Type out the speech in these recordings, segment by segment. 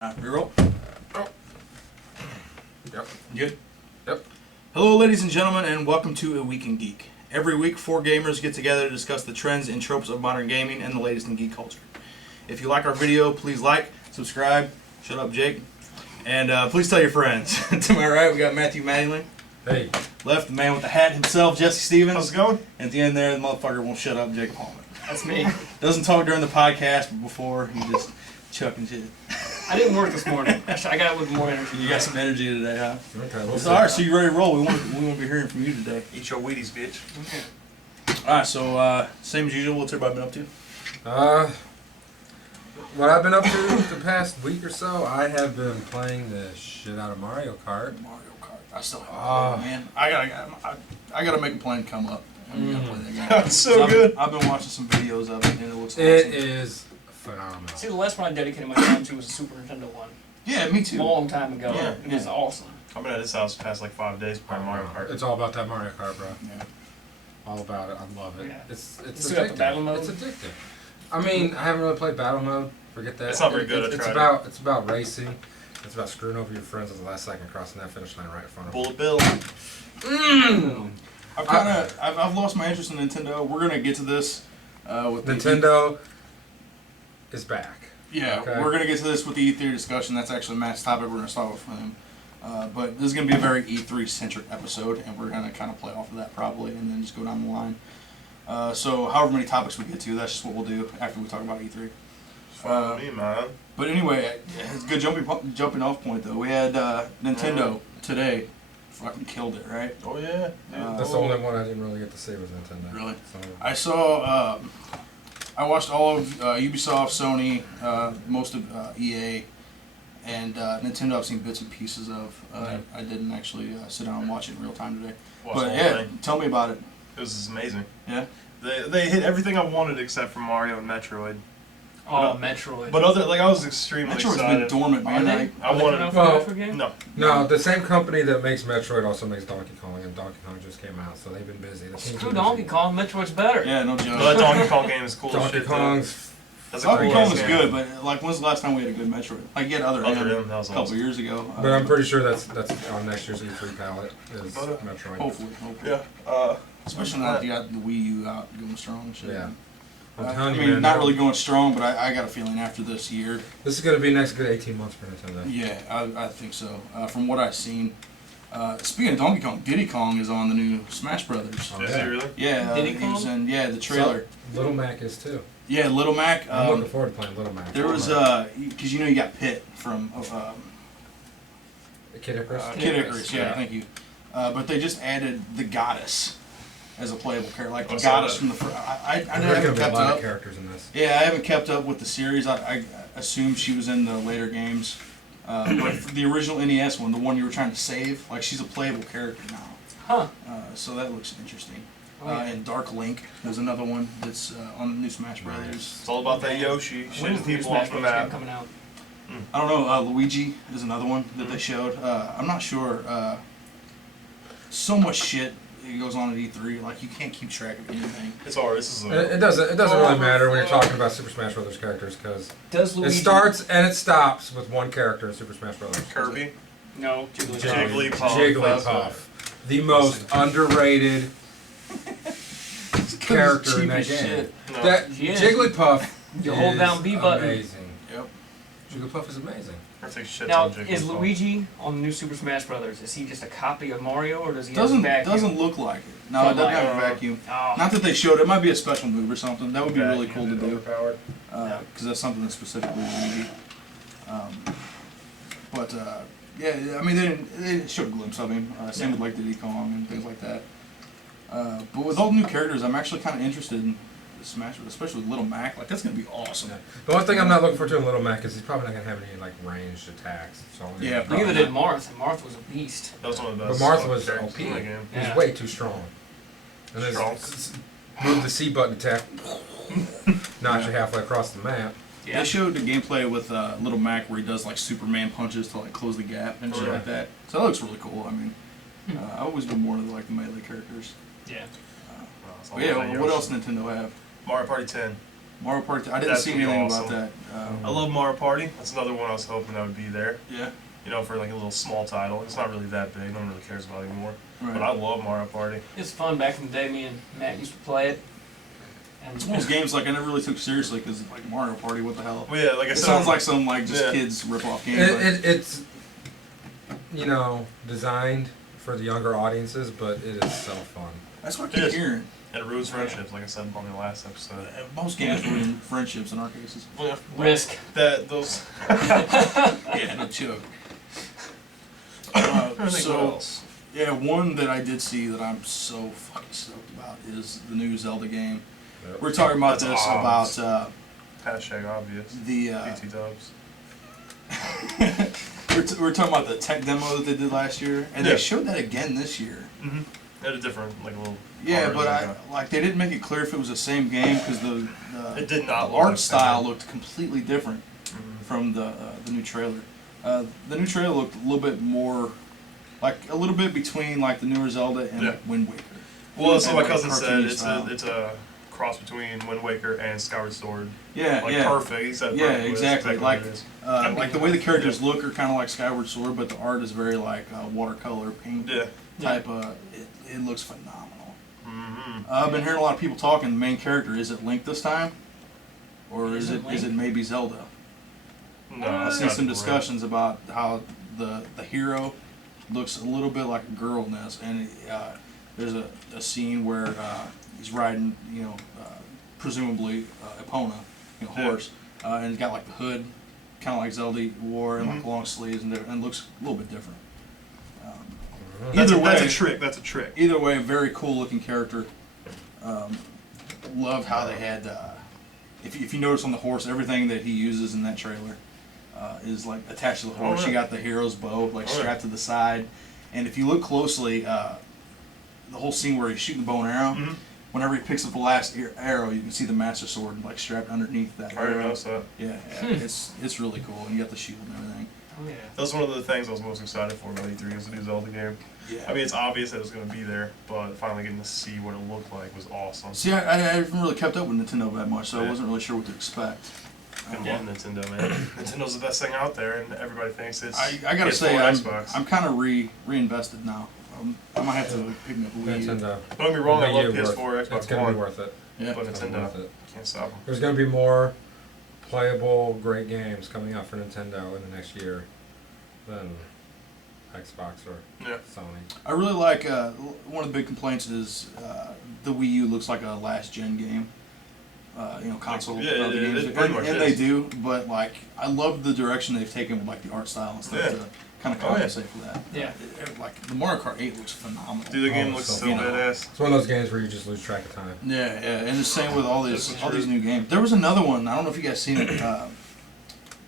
Reroll. Oh. Yep. Good? Yep. Hello, ladies and gentlemen, and welcome to A Week in Geek. Every week, four gamers get together to discuss the trends and tropes of modern gaming and the latest in geek culture. If you like our video, please like, subscribe, shut up, Jake, and please tell your friends. To my right, we got Matthew Madling. Hey. Left, the man with the hat himself, Jesse Stevens. How's it going? And at the end there, the motherfucker won't shut up, Jake Palmer. That's me. Doesn't talk during the podcast, but before, he just chucking shit. I didn't work this morning. Actually, I got a little more energy. You got some energy today, huh? Okay, It's all right, so you ready to roll? We want to be hearing from you today. Eat your Wheaties, bitch. Okay. All right, so same as usual. What's everybody been up to? What I've been up to the past week or so, I have been playing the shit out of Mario Kart. Mario Kart. I still haven't played it, man. I gotta make a plan to come up. I'm gonna play that game. That's so good. I've been watching some videos of it, and it looks awesome. It is phenomenal. See, the last one I dedicated my time to was a Super Nintendo one. Yeah, me too. A long time ago. Yeah, It was awesome. I've been at his house the past like 5 days playing Mario Kart. It's all about that Mario Kart, bro. Yeah. All about it. I love it. Yeah. It's still got the battle addictive. mode? It's addictive. I mean, I haven't really played battle mode. Forget that. It's not very good, I It's tried it's about racing. It's about screwing over your friends at the last second, crossing that finish line right in front of them. Bullet Bill. I've lost my interest in Nintendo. We're gonna get to this with Nintendo is back. Yeah, Okay. we're gonna get to this with the E3 discussion. That's actually Matt's topic. We're gonna start with him. But this is gonna be a very E3 centric episode, and we're gonna kind of play off of that probably, and then just go down the line. So however many topics we get to, that's just what we'll do after we talk about E3. Follow me, man. But anyway, it's a good jumping off point though. We had Nintendo today, fucking killed it, right? Oh yeah. That's the only one I didn't really get to see was Nintendo. Really? So, I saw. I watched all of Ubisoft, Sony, most of EA, and Nintendo. I've seen bits and pieces of. I didn't actually sit down and watch it in real time today. Watch But the whole yeah, thing. tell me about it. It was amazing. Yeah. They hit everything I wanted except for Mario and Metroid. Oh, Metroid. But I was extremely Metroid's excited. been dormant, Are man. they? I Are they wanted- coming out well, for a Metroid game? No. No, the same company that makes Metroid also makes Donkey Kong, and Donkey Kong just came out, so they've been busy. The team's Screw been Donkey busy. Kong. Metroid's better. Yeah, no joke. But that Donkey Kong game is cool as Donkey shit. Kong's That's a Donkey cool Kong ass was game. good, but like, when's the last time we had a good Metroid? Like, yeah, other Other than than that a was couple awesome. years ago. But I'm pretty sure that's on next year's E3 palette is But, Metroid. Hopefully. Yeah. Especially now that you got the Wii U out going strong and shit. Yeah. I I'm telling you, mean, man, not really going strong, but I got a feeling after this year. This is going to be next good 18 months for Nintendo. Yeah, I think so. From what I've seen. Speaking of Donkey Kong, Diddy Kong is on the new Smash Brothers. Oh, Is yeah. he really? Yeah, Diddy he was Kong? in the trailer. So, Little Mac is too. Yeah, Little Mac. I'm looking forward to playing Little Mac. There was because you got Pit from Kid Icarus. Kid Icarus. Yeah, Yeah. thank you. But they just added the Goddess as a playable character, like the Oh, Goddess so from the. I There's going haven't to be a kept lot of up. characters in this. Yeah, I haven't kept up with the series. I assume she was in the later games. But for the original NES one, the one you were trying to save, like she's a playable character now. Huh. So that looks interesting. Oh, yeah. And Dark Link was another one that's on the new Smash Brothers. It's all about that Yoshi When's shitting the new people Smash off the Bros. game map. coming out? I don't know. Luigi is another one that they showed. I'm not sure. So much shit goes on at E3. Like you can't keep track of anything. It's hard. This is a It doesn't really matter when you're talking about Super Smash Brothers characters because Does it Luigi... starts and it stops with one character in Super Smash Brothers. Kirby. No, Jigglypuff. Jigglypuff. Jigglypuff. The most underrated character in that Cheap as game. shit. No. That Yeah. Jigglypuff You hold is down B button. amazing. Yep. Jigglypuff is amazing. I take shit Now, on Jigglypuff. is Luigi on the new Super Smash Brothers? Is he just a copy of Mario, or does he Doesn't have a vacuum? doesn't look like it. No, it doesn't have a vacuum. Oh. Not that they showed it. It might be a special move or something. That would be really cool to do. Overpowered. Because that's something that's specifically Luigi. Yeah, I mean they showed a glimpse of him. Same with like Diddy Kong and things like that. But with all the new characters, I'm actually kind of interested in Smash, especially with Little Mac. Like that's gonna be awesome. The one thing I'm not looking forward to in Little Mac is he's probably not gonna have any like ranged attacks. So Yeah, Neither did Marth, and Marth was a beast. That was one of the But best. Martha was characters OP. in the game. He's Yeah. way too strong. And then Strong. move the C button attack, knock you halfway across the map. They showed the gameplay with Little Mac where he does like Superman punches to like close the gap and shit Yeah. like that. So that looks really cool. I mean, I've always been more into like the melee characters. Yeah. Wow, it's all But yeah, about what Yoshi. else Nintendo have? Mario Party 10. Mario Party. I didn't That's see gonna be anything awesome. about that. I love Mario Party. That's another one I was hoping that would be there. Yeah. You know, for like a little small title. It's not really that big. No one really cares about it anymore. Right. But I love Mario Party. It's fun. Back in the day, me and Matt used to play it. And It's one of those games like I never really took seriously because like Mario Party, what the hell? Well, yeah, like I It said, sounds like some like just Yeah. kids rip off game. but- It's designed for the younger audiences, but it is so fun. That's what I It keep is. hearing. and it ruins friendships, like I said on the last episode. Most games ruin friendships in our cases. Well, Risk. those. Yeah, no joke. I think what So, else? yeah, one that I did see that I'm so fucking stoked about is the new Zelda game. Yep. We're talking about That's this awesome. about Hashtag obvious. the. PT dubs. we're talking about the tech demo that they did last year, and Yeah. they showed that again this year. Mm-hmm. They had a different, like a little. Yeah, art but like they didn't make it clear if it was the same game because It did not the look art like the style same. looked completely different Mhm. from the new trailer. The new trailer looked a little bit more, like a little bit between like the newer Zelda and Yeah. like Wind Waker. Well, that's And, what my like, cousin said. cartoony It's style. it's a cross between Wind Waker and Skyward Sword. Yeah, Like yeah. perfect. He said Yeah, perfect, but it's exactly. what Like, it is. like the way the characters look are kind of like Skyward Sword, but the art is very like watercolor paint Yeah. type. It looks phenomenal. Mm-hmm. I've been hearing a lot of people talking. The main character, is it Link this time, or Is is it it Link? maybe Zelda? No, I've that's seen not some the discussions about how the hero looks a little bit like a girl in this, and there's a scene where he's riding, presumably Epona, Yeah. horse, and he's got like the hood, kind of like Zelda wore, and like Mhm. long sleeves, and looks a little bit different. That's Either that's way- a trick. That's a trick. Either way, very cool looking character. Love how they had. If you notice on the horse, everything that he uses in that trailer is like attached to the horse. Oh, You yeah. got the hero's bow like Oh, yeah. strapped to the side, and if you look closely, the whole scene where he's shooting the bow and arrow. Mhm. Whenever he picks up the last arrow, you can see the master sword like strapped underneath that I already arrow. noticed that. Yeah, it's really cool, and you got the shield and everything. Oh yeah. That was one of the things I was most excited for about E3 was the new Zelda game. Yeah. I mean, it's obvious that it was going to be there, but finally getting to see what it looked like was awesome. See, I haven't really kept up with Nintendo that much, so I Yeah. wasn't really sure what to expect. I love Nintendo, man. Nintendo's the best thing out there, and everybody thinks it's. I gotta PS4 say, and I'm Xbox. kind of reinvested now. I might have to pick me up a Wii U. Nintendo. Don't get me wrong, I Wii love U PS4, It's Xbox gonna One, be worth it. Yeah. but It's gonna be Nintendo worth it. can't stop them. There's gonna be more playable, great games coming out for Nintendo in the next year than Xbox or Yeah. Sony. I really like one of the big complaints is the Wii U looks like a last gen game. Console Yeah, of the it games, pretty much and they is. do. But like, I love the direction they've taken with like the art style and stuff Yeah. to kind of Oh, yeah. compensate for that. Yeah. Like the Mario Kart 8 looks phenomenal. Dude, the game Oh, looks so so you know. badass. It's one of those games where you just lose track of time. Yeah, and the same with all these That's all these true. new games. There was another one. I don't know if you guys seen it.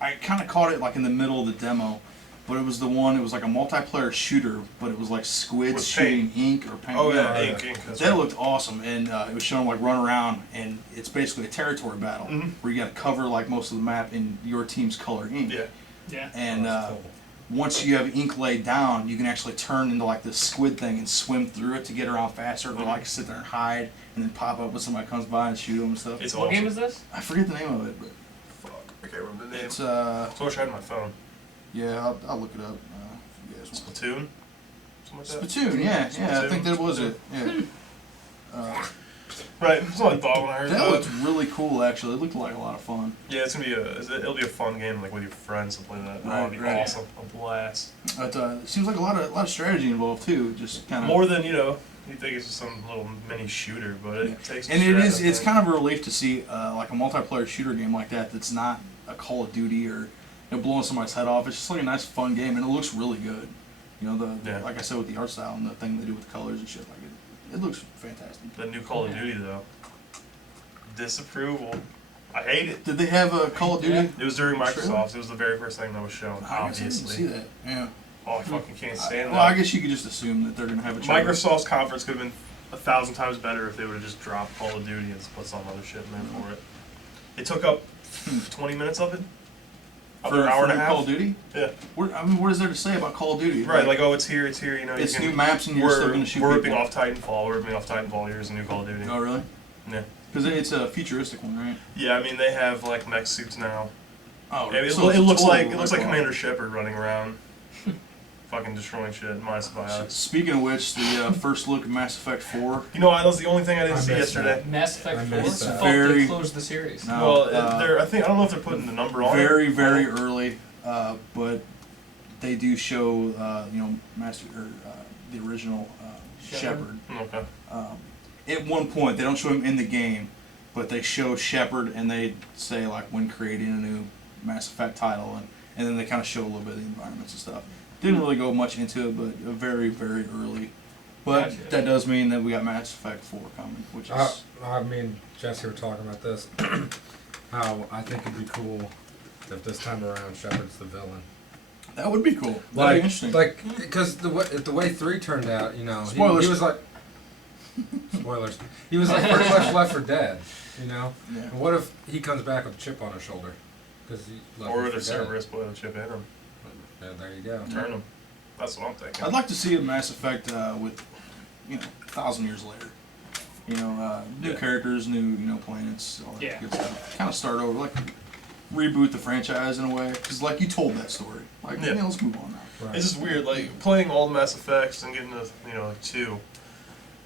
I kind of caught it like in the middle of the demo, but it was the one. It was like a multiplayer shooter, but it was like squids With shooting ink or paint. Oh, yeah, yeah. ink. That's That right. looked awesome, and it was showing like run around, and it's basically a territory battle Mhm. where you got to cover like most of the map in your team's color ink. Yeah. Yeah. And Oh, that's cool. once you have ink laid down, you can actually turn into like this squid thing and swim through it to get around faster, or like sit there and hide and then pop up when somebody comes by and shoot them and stuff. It's What awesome. game is this? I forget the name of it, but Fuck, I can't remember the name. it's I wish I had my phone. yeah, I'll look it up. If you guys want. Splatoon? Something like that? Splatoon, yeah, I think that was Splatoon. it. Yeah. Right, that's what I thought when I heard That that. looked really cool, actually. It looked like a lot of fun. Yeah, it's gonna be it'll be a fun game like with your friends to play that. Right, That'll be right. awesome. A blast. But it seems like a lot of strategy involved too. Just kind of More than you think it's just some little mini shooter, but it Yeah. takes. And it is. It's kind of a relief to see like a multiplayer shooter game like that. That's not a Call of Duty or blowing somebody's head off. It's just like a nice, fun game, and it looks really good. Yeah. Like I said with the art style and the thing they do with the colors and shit. Like it looks fantastic. the new Call of Duty though. Disapproval. I hate it. Did they have a Call of Duty? Yeah. It was during Trailer? Microsoft. It was the very first thing that was shown. I guess I didn't see Obviously. that. Yeah. Oh, I fucking can't stand Well, I that. guess you could just assume that they're gonna have a trailer. Microsoft's conference could have been 1,000 times better if they would have just dropped Call of Duty and just put some other shit in there for it. It took up 20 minutes of it. Up for an hour and a for half. Call of Duty. Yeah. What is there to say about Call of Duty? Right, like, oh, it's here, you know. it's you can, new maps and you're still gonna shoot We're people. ripping off Titanfall, we're ripping off Titanfall, here's a new Call of Duty. Oh really? Yeah. Because it's a futuristic one, right? Yeah, I mean they have like mech suits now. Oh, I mean, it so it's looks total like rip-off. Commander Shepard running around, fucking destroying shit. Minus the biotics. Speaking of which, the first look of Mass Effect 4. You know, that was the only thing I didn't I see missed yesterday. Mass Effect I 4. I missed thought that. they Very- closed the series. No. Well, uh, I don't know if they're putting the number on Very, it. very early, but they do show, the original Shepard. Shepard. Okay. At one point, they don't show him in the game, but they show Shepard and they say like when creating a new Mass Effect title, and then they kind of show a little bit of the environments and stuff. Didn't really go much into it, but very, very early. But Gotcha. that does mean that we got Mass Effect 4 coming, which is I mean, Jesse were talking about this. How I think it'd be cool if this time around Shepard's the villain. that would be cool. That'd be interesting. Because the way 3 turned out, you know, Spoilers. he was like, spoilers. He was like pretty much left for dead, you know. Yeah. And what if he comes back with a chip on his shoulder? Because he left Or him the for dead. Cerberus put a chip in him. Yeah, there you go. Turn him. That's what I'm thinking. I'd like to see a Mass Effect with, 1,000 years later. New Yeah. characters, new planets, all that Yeah. good stuff. Kind of start over, like reboot the franchise in a way, because like you told that story. Like, Yeah. let's move on now. Right. It's just weird, like playing all the Mass Effects and getting to like 2.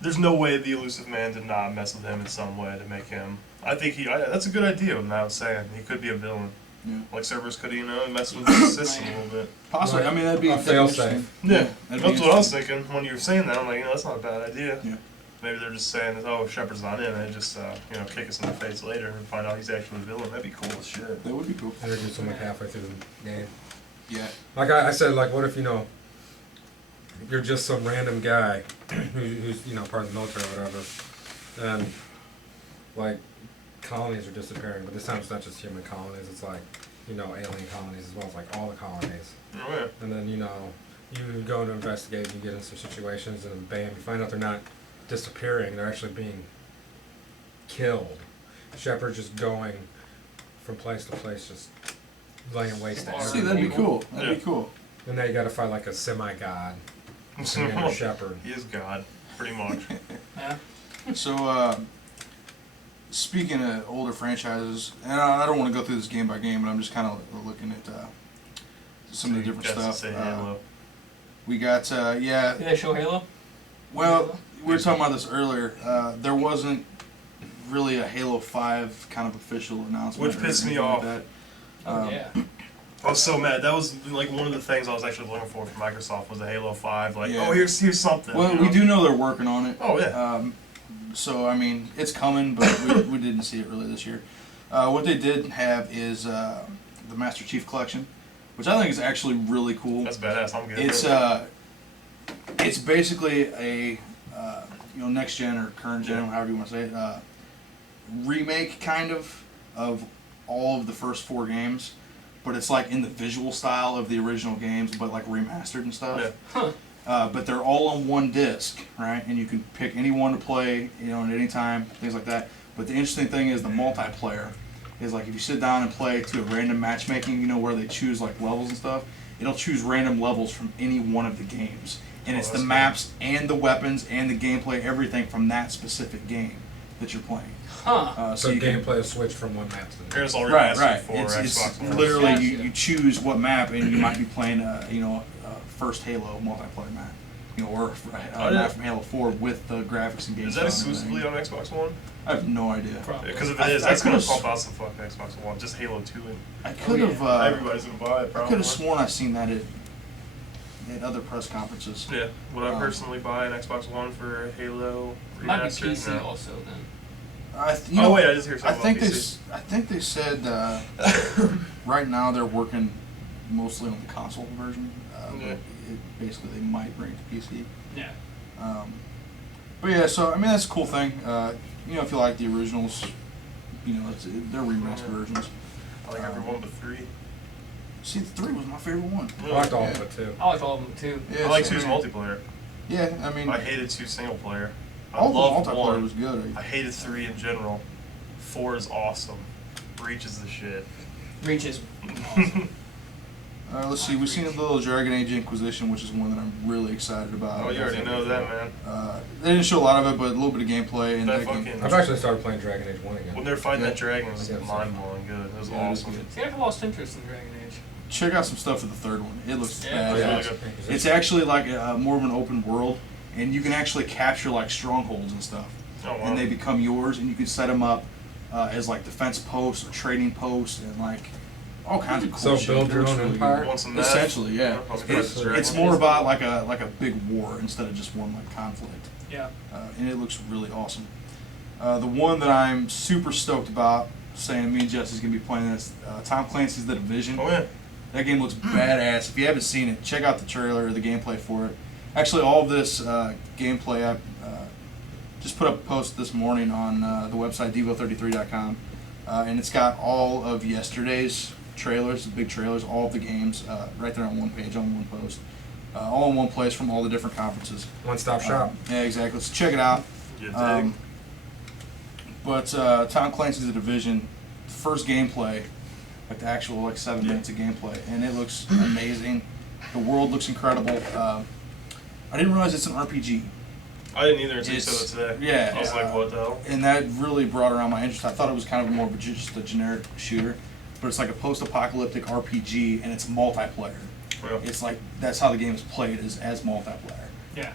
There's no way the Elusive Man did not mess with him in some way to make him. I think that's a good idea. What I was saying, he could be a villain. Yeah. Like Cerberus could, mess with the system a little bit. Possibly. Right. I mean, that'd be A that'd be fail-safe. interesting. Yeah, that'd be that's what I was interesting. thinking when you were saying that. I'm like, that's not a bad idea. Yeah. Maybe they're just saying that, oh, Shepard's not in, and just kick us in the face later and find out he's actually the villain. That'd be cool as shit. That would be cool. Introduce him like halfway through the game. Yeah. Like I said, like what if you're just some random guy who's part of the military or whatever, and like colonies are disappearing, but this time it's not just human colonies, it's like alien colonies as well as like all the colonies, Oh, yeah. and then you go to investigate, you get into some situations, and bam, you find out they're not disappearing, they're actually being killed. Shepard's just going from place to place, just laying waste to See, See, everything. that'd be cool. That'd be Yeah. cool. And now you gotta fight like a semi-god, Commander Shepard. He is God, pretty much. Yeah. So, speaking of older franchises, and I don't want to go through this game by game, but I'm just kind of looking at some of the different Guess to stuff. say Halo. We got, Did they show Halo? well, we were talking about this earlier. There wasn't really a Halo 5 kind of official announcement. Which or pissed me anything like off. that. Oh, yeah. I was so mad. That was like one of the things I was actually looking for from Microsoft was a Halo 5. Like, Yeah. oh, here's something. Well, we do know they're working on it. Oh, yeah. So, I mean, it's coming, but we didn't see it really this year. What they did have is the Master Chief Collection, which I think is actually really cool. That's badass. I'm good. It's basically a next gen or current gen, however you want to say it, remake kind of all of the first 4 games, but it's like in the visual style of the original games, but like remastered and stuff. Yeah. Huh. But they're all on one disc, right? And you can pick any one to play, at any time, things like that. But the interesting thing is the multiplayer is like if you sit down and play to a random matchmaking, where they choose like levels and stuff, it'll choose random levels from any one of the games. And Oh, it's the that's maps and the weapons and the gameplay, everything from that specific game that you're playing. Huh. So you can- gameplay is switched from one map to the Here's next. all Right, remastered right. for It's Xbox One. literally Gotcha. you choose what map, and you might be playing a first Halo multiplayer map, or a Oh, yeah. map from Halo 4 with the graphics and gameplay. Is that exclusively on Xbox One? I have no idea. Probably. Because if I- it is, I that's going to could've- pump out some fucking Xbox One. Just Halo 2. And I could have. everybody's going to buy it, I probably. could have sworn I seen that at other press conferences. Yeah. Would I Um, personally buy an Xbox One for Halo Might be remastered? PC No. also then. Oh, wait, I just hear I something think about they. PC. I think they said right now they're working mostly on the console version. Yeah. But basically, they might bring it to PC. Yeah. But yeah, so I mean that's a cool thing. If you like the originals, they're remastered versions. I like every one but 3. See, the 3 was my favorite one. I liked all of it too. I liked all of them too. Yeah, I like so- 2's multiplayer. Yeah, I mean, I hated 2 single player. I all the loved multiplayer 1. was good. I hated 3 in general. 4 is awesome. Reach is the shit. Reach is awesome. Let's see. We've seen the little Dragon Age Inquisition, which is one that I'm really excited about. Oh, you already know that, man. They didn't show a lot of it, but a little bit of gameplay. And That that game- fucking- I've actually started playing Dragon Age 1 again. When they're fighting that dragon, it was Yeah. mind-blowing good. It was Yeah, it was awesome. good. See, I've lost interest in Dragon Age. Check out some stuff for the third one. It looks Yeah, Oh, badass. yeah. Really good. It's actually like more of an open world, and you can actually capture like strongholds and stuff, Oh, wow. and they become yours, and you can set them up as like defense posts or trading posts, and like all kinds of cool So shit. build It your looks own really empire? good. Want some meth? Essentially, yeah. I'll It's- press the dragon. It's more about like a big war instead of just one like conflict, Yeah. and it looks really awesome. The one that I'm super stoked about, saying me and Jesse's gonna be playing this, Tom Clancy's The Division. Oh, yeah. That game looks badass. If you haven't seen it, check out the trailer or the gameplay for it. Actually, all of this gameplay, I just put up a post this morning on the website devo33.com, and it's got all of yesterday's trailers, the big trailers, all of the games, right there on one page, on one post, all in one place from all the different conferences. One-stop shop. Yeah, exactly. So check it out. You dig. But Tom Clancy's The Division, first gameplay, like the actual like 7 minutes of gameplay, and it looks amazing. The world looks incredible. I didn't realize it's an RPG, I didn't either until you it's- said it today. yeah. I was like, what the hell? and that really brought around my interest. I thought it was kind of more of just a generic shooter, but it's like a post-apocalyptic RPG, and it's multiplayer. Yeah. It's like that's how the game is played, is as multiplayer. Yeah.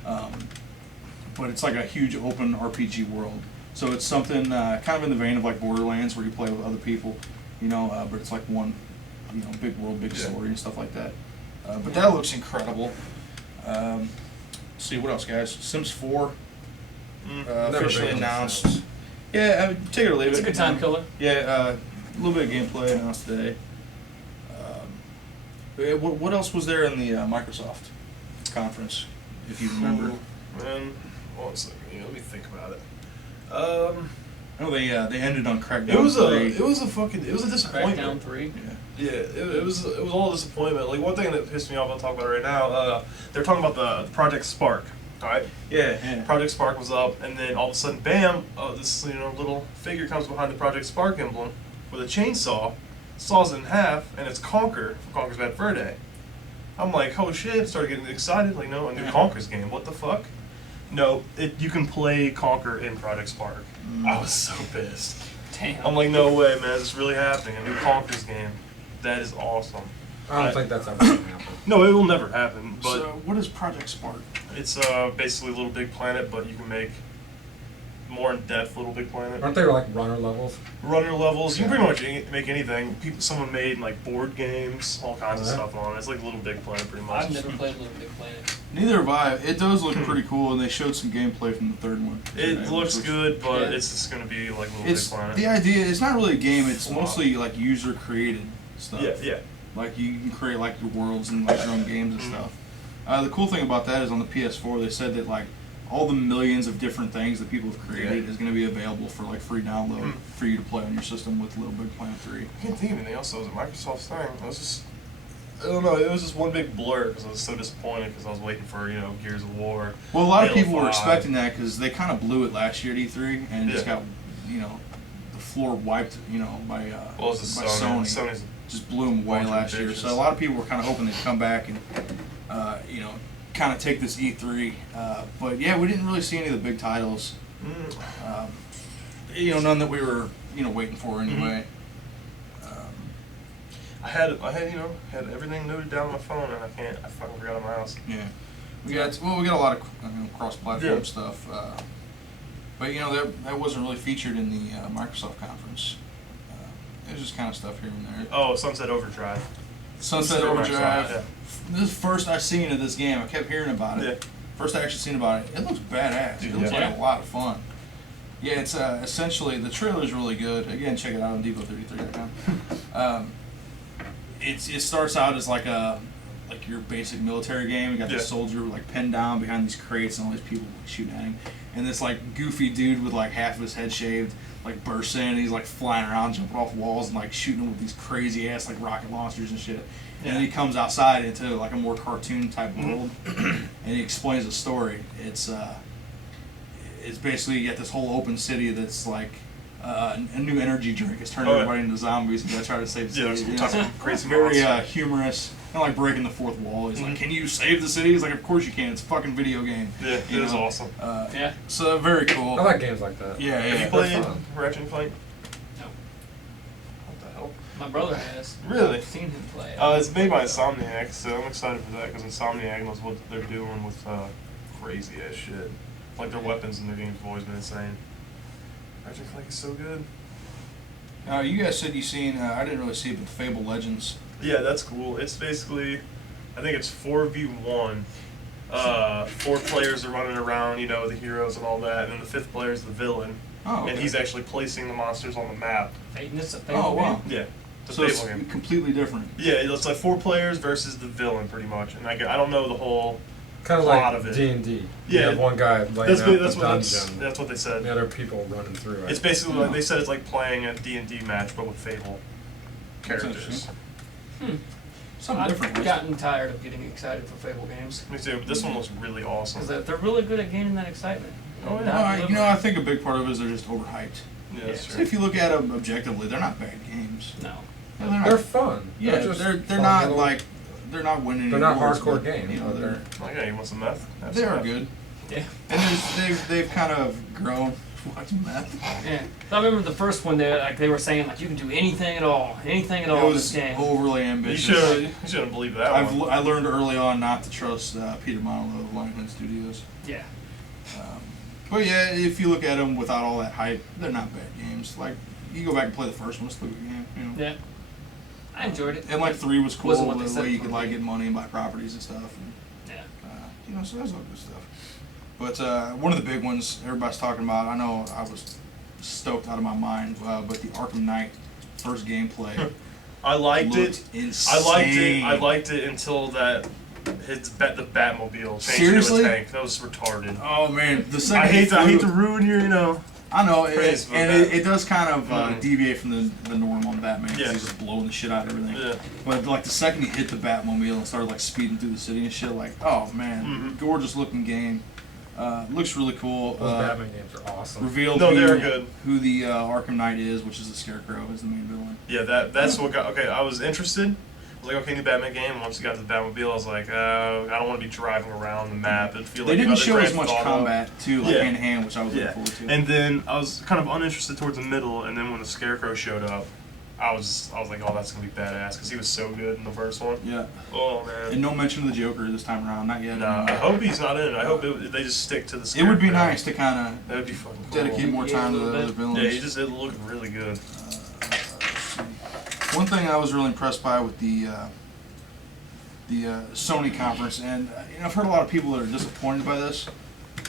But it's like a huge open RPG world. So it's something kind of in the vein of like Borderlands, where you play with other people, but it's like one, big world, big Yeah. story and stuff like that. But that looks incredible. Let's see what else, guys. Sims 4 Never officially been on announced. Sims. Yeah, take it or leave it. It's a good time killer. Yeah, a little bit of gameplay announced today. What else was there in the Microsoft conference, if you remember? Ooh, man, one second. Let me think about it. I know they ended on Crackdown. It was 3. it was a disappointment. Crackdown 3. Yeah. Yeah, it was all a disappointment. Like one thing that pissed me off, I'll talk about it right now. They're talking about the Project Spark. All right. Yeah. Project Spark was up, and then all of a sudden, bam! This little figure comes behind the Project Spark emblem with a chainsaw, saws it in half, and it's Conquer from Conquer's Bad Fur Day. I'm like, oh shit! Started getting excited, like, no, a new Conquer's game. What the fuck? No, you can play Conquer in Project Spark. I was so pissed. Damn. I'm like, no way, man! Is this really happening? A new Conquer's game. That is awesome. I don't think that's ever going to happen. No, it will never happen. But So what is Project Spark? it's basically Little Big Planet, but you can make more in depth Little Big Planet. Aren't there like runner levels? Runner levels. You can pretty much make anything. Someone made like board games, all kinds of Yeah. stuff on it. It's like Little Big Planet, pretty much. I've never played Little Big Planet. Neither have I. It does look pretty cool, and they showed some gameplay from the third one. It today, looks which good, but Yeah. it's just gonna be like Little It's Big Planet. the idea. It's not really a game. It's Wow. mostly like user created stuff. Yeah. Like you can create like your worlds and like your own games and stuff. The cool thing about that is on the PS4 they said that like all the millions of different things that people have created Yeah. is going to be available for like free download Mhm. for you to play on your system with Little Big Planet 3. I can't think of anything else that was a Microsoft thing. It was just, I don't know, it was just one big blur because I was so disappointed because I was waiting for, Gears of War. Well, a lot of Halo people were 5. expecting that because they kind of blew it last year at E3 and just Yeah. got the floor wiped by Well, it's by a Sony. Sony. Sony's Just blew them away Bunch of last year. bitches. So a lot of people were kind of hoping they'd come back and, kind of take this E3. But yeah, we didn't really see any of the big titles. None that we were, waiting for anyway. I had everything noted down on my phone and I fucking forgot it in my house. Yeah. We got a lot of cross-platform Yeah. stuff. But that wasn't really featured in the Microsoft conference. It was just kind of stuff here and there. Oh, Sunset Overdrive. Sunset Super Overdrive. Microsoft, This is the first I seen of this game. I kept hearing about it. Yeah. First I actually seen about it. It looks badass. It looks Yeah. like a lot of fun. Yeah, it's essentially the trailer's really good. Again, check it out on devo33.com. It starts out as like your basic military game. You got this Yeah. soldier like pinned down behind these crates and all these people like shooting at him. And this like goofy dude with like half of his head shaved like bursts in and he's like flying around, jumping off walls and like shooting with these crazy ass like rocket launchers and shit. And then he comes outside into like a more cartoon type world and he explains the story. It's basically you get this whole open city that's like a new energy drink. It's turning Oh, yeah. everybody into zombies and they try to save the Yeah, city. there's some crazy Very monsters. humorous. of like breaking the fourth wall. He's like, "Can you save the city?" He's like, "Of course you can. It's a fucking video game." Yeah, it You was know? awesome. Yeah. So very cool. I like games like that. Yeah, Have you yeah. played fun. Ratchet and Clank? No. What the hell? My brother has. Really? I've seen him play. It's made by Insomniac, so I'm excited for that because Insomniac knows what they're doing with crazy ass shit. Like their weapons in their games have always been insane. Ratchet and Clank is so good. You guys said you seen. I didn't really see it, but Fable Legends. Yeah, that's cool. It's basically, I think it's 4v1. 4 players are running around, you know, the heroes and all that, and then the 5th player is the villain. Oh, okay. And he's actually placing the monsters on the map. It's a Fable Oh wow. Yeah, it's a So it's Fable game. completely different. Yeah, it's like 4 players versus the villain, pretty much. And I don't know the whole Kind of plot like of it. D&D. Yeah. You have one guy laying That's, out ba- the that's, what, dungeon, that's what they said. and the other people running through it. It's basically like they said it's like playing a D&D match, but with Fable That's characters. interesting. Something I've different. gotten tired of getting excited for Fable games. Me too. This one looks really awesome. Because they're really good at gaining that excitement. Oh, yeah. Not You know, delivering. I think a big part of it is they're just overhyped. Yeah, that's So true. if you look at them objectively, they're not bad games. No. No, they're They're not. fun. Yeah, just they're fun not little- like they're not winning. They're not awards, hardcore but, games, You know, but they're Okay, you want some meth? Have they some are meth. good, Yeah. and they've kind of grown. Watching meth. Yeah. So I remember the first one they were saying like you can do anything at all in It this was game. overly You ambitious. shouldn't believe that one. I learned early on not to trust Peter Monolo of Lionhead Studios. Yeah. But yeah, if you look at them without all that hype, they're not bad games. Like you go back and play the first one, it's still a good game. You know. Yeah. I enjoyed it. And like 3 was cool, Wasn't what they the said way you it could was like gonna get money and buy properties and stuff. And, Yeah. you know, so that's all good stuff. But one of the big ones everybody's talking about, I know I was stoked out of my mind, but the Arkham Knight first gameplay I liked looked it. insane. I liked it until that the Batmobile changed Seriously? into a tank. That was retarded. Oh man, the second I hate he to flew- ruin your, you know. I know, praise for and that. it does kind of Mhm. deviate from the norm on Batman. 'Cause Yeah. he's just blowing the shit out of everything. Yeah. But like the second he hit the Batmobile and started like speeding through the city and shit, like oh man, Mhm. gorgeous looking game. Looks really cool. Those Batman games are awesome. Revealed No, who, they're good. who the Arkham Knight is, which is the Scarecrow, is the main villain. Yeah, that's what got. Okay, I was interested. I was like, okay, new Batman game. And once you got to the Batmobile, I was like, I don't want to be driving around the map. It feel They like didn't other show as Grand much Theft Auto. combat too, like Yeah. hand to hand, which I was Yeah, looking forward to. and then I was kind of uninterested towards the middle, and then when the Scarecrow showed up, I was like, oh, that's gonna be badass because he was so good in the first one. yeah, Oh man. and no mention of the Joker this time around, not yet. Nah, I hope he's not in it. I hope they just stick to the It Scarecrow. would be nice to kind That would be fucking of cool. dedicate more Yeah, time a to the little other bit. villains. Yeah, it looked really good. One thing I was really impressed by with the Sony conference, and you know, I've heard a lot of people that are disappointed by this,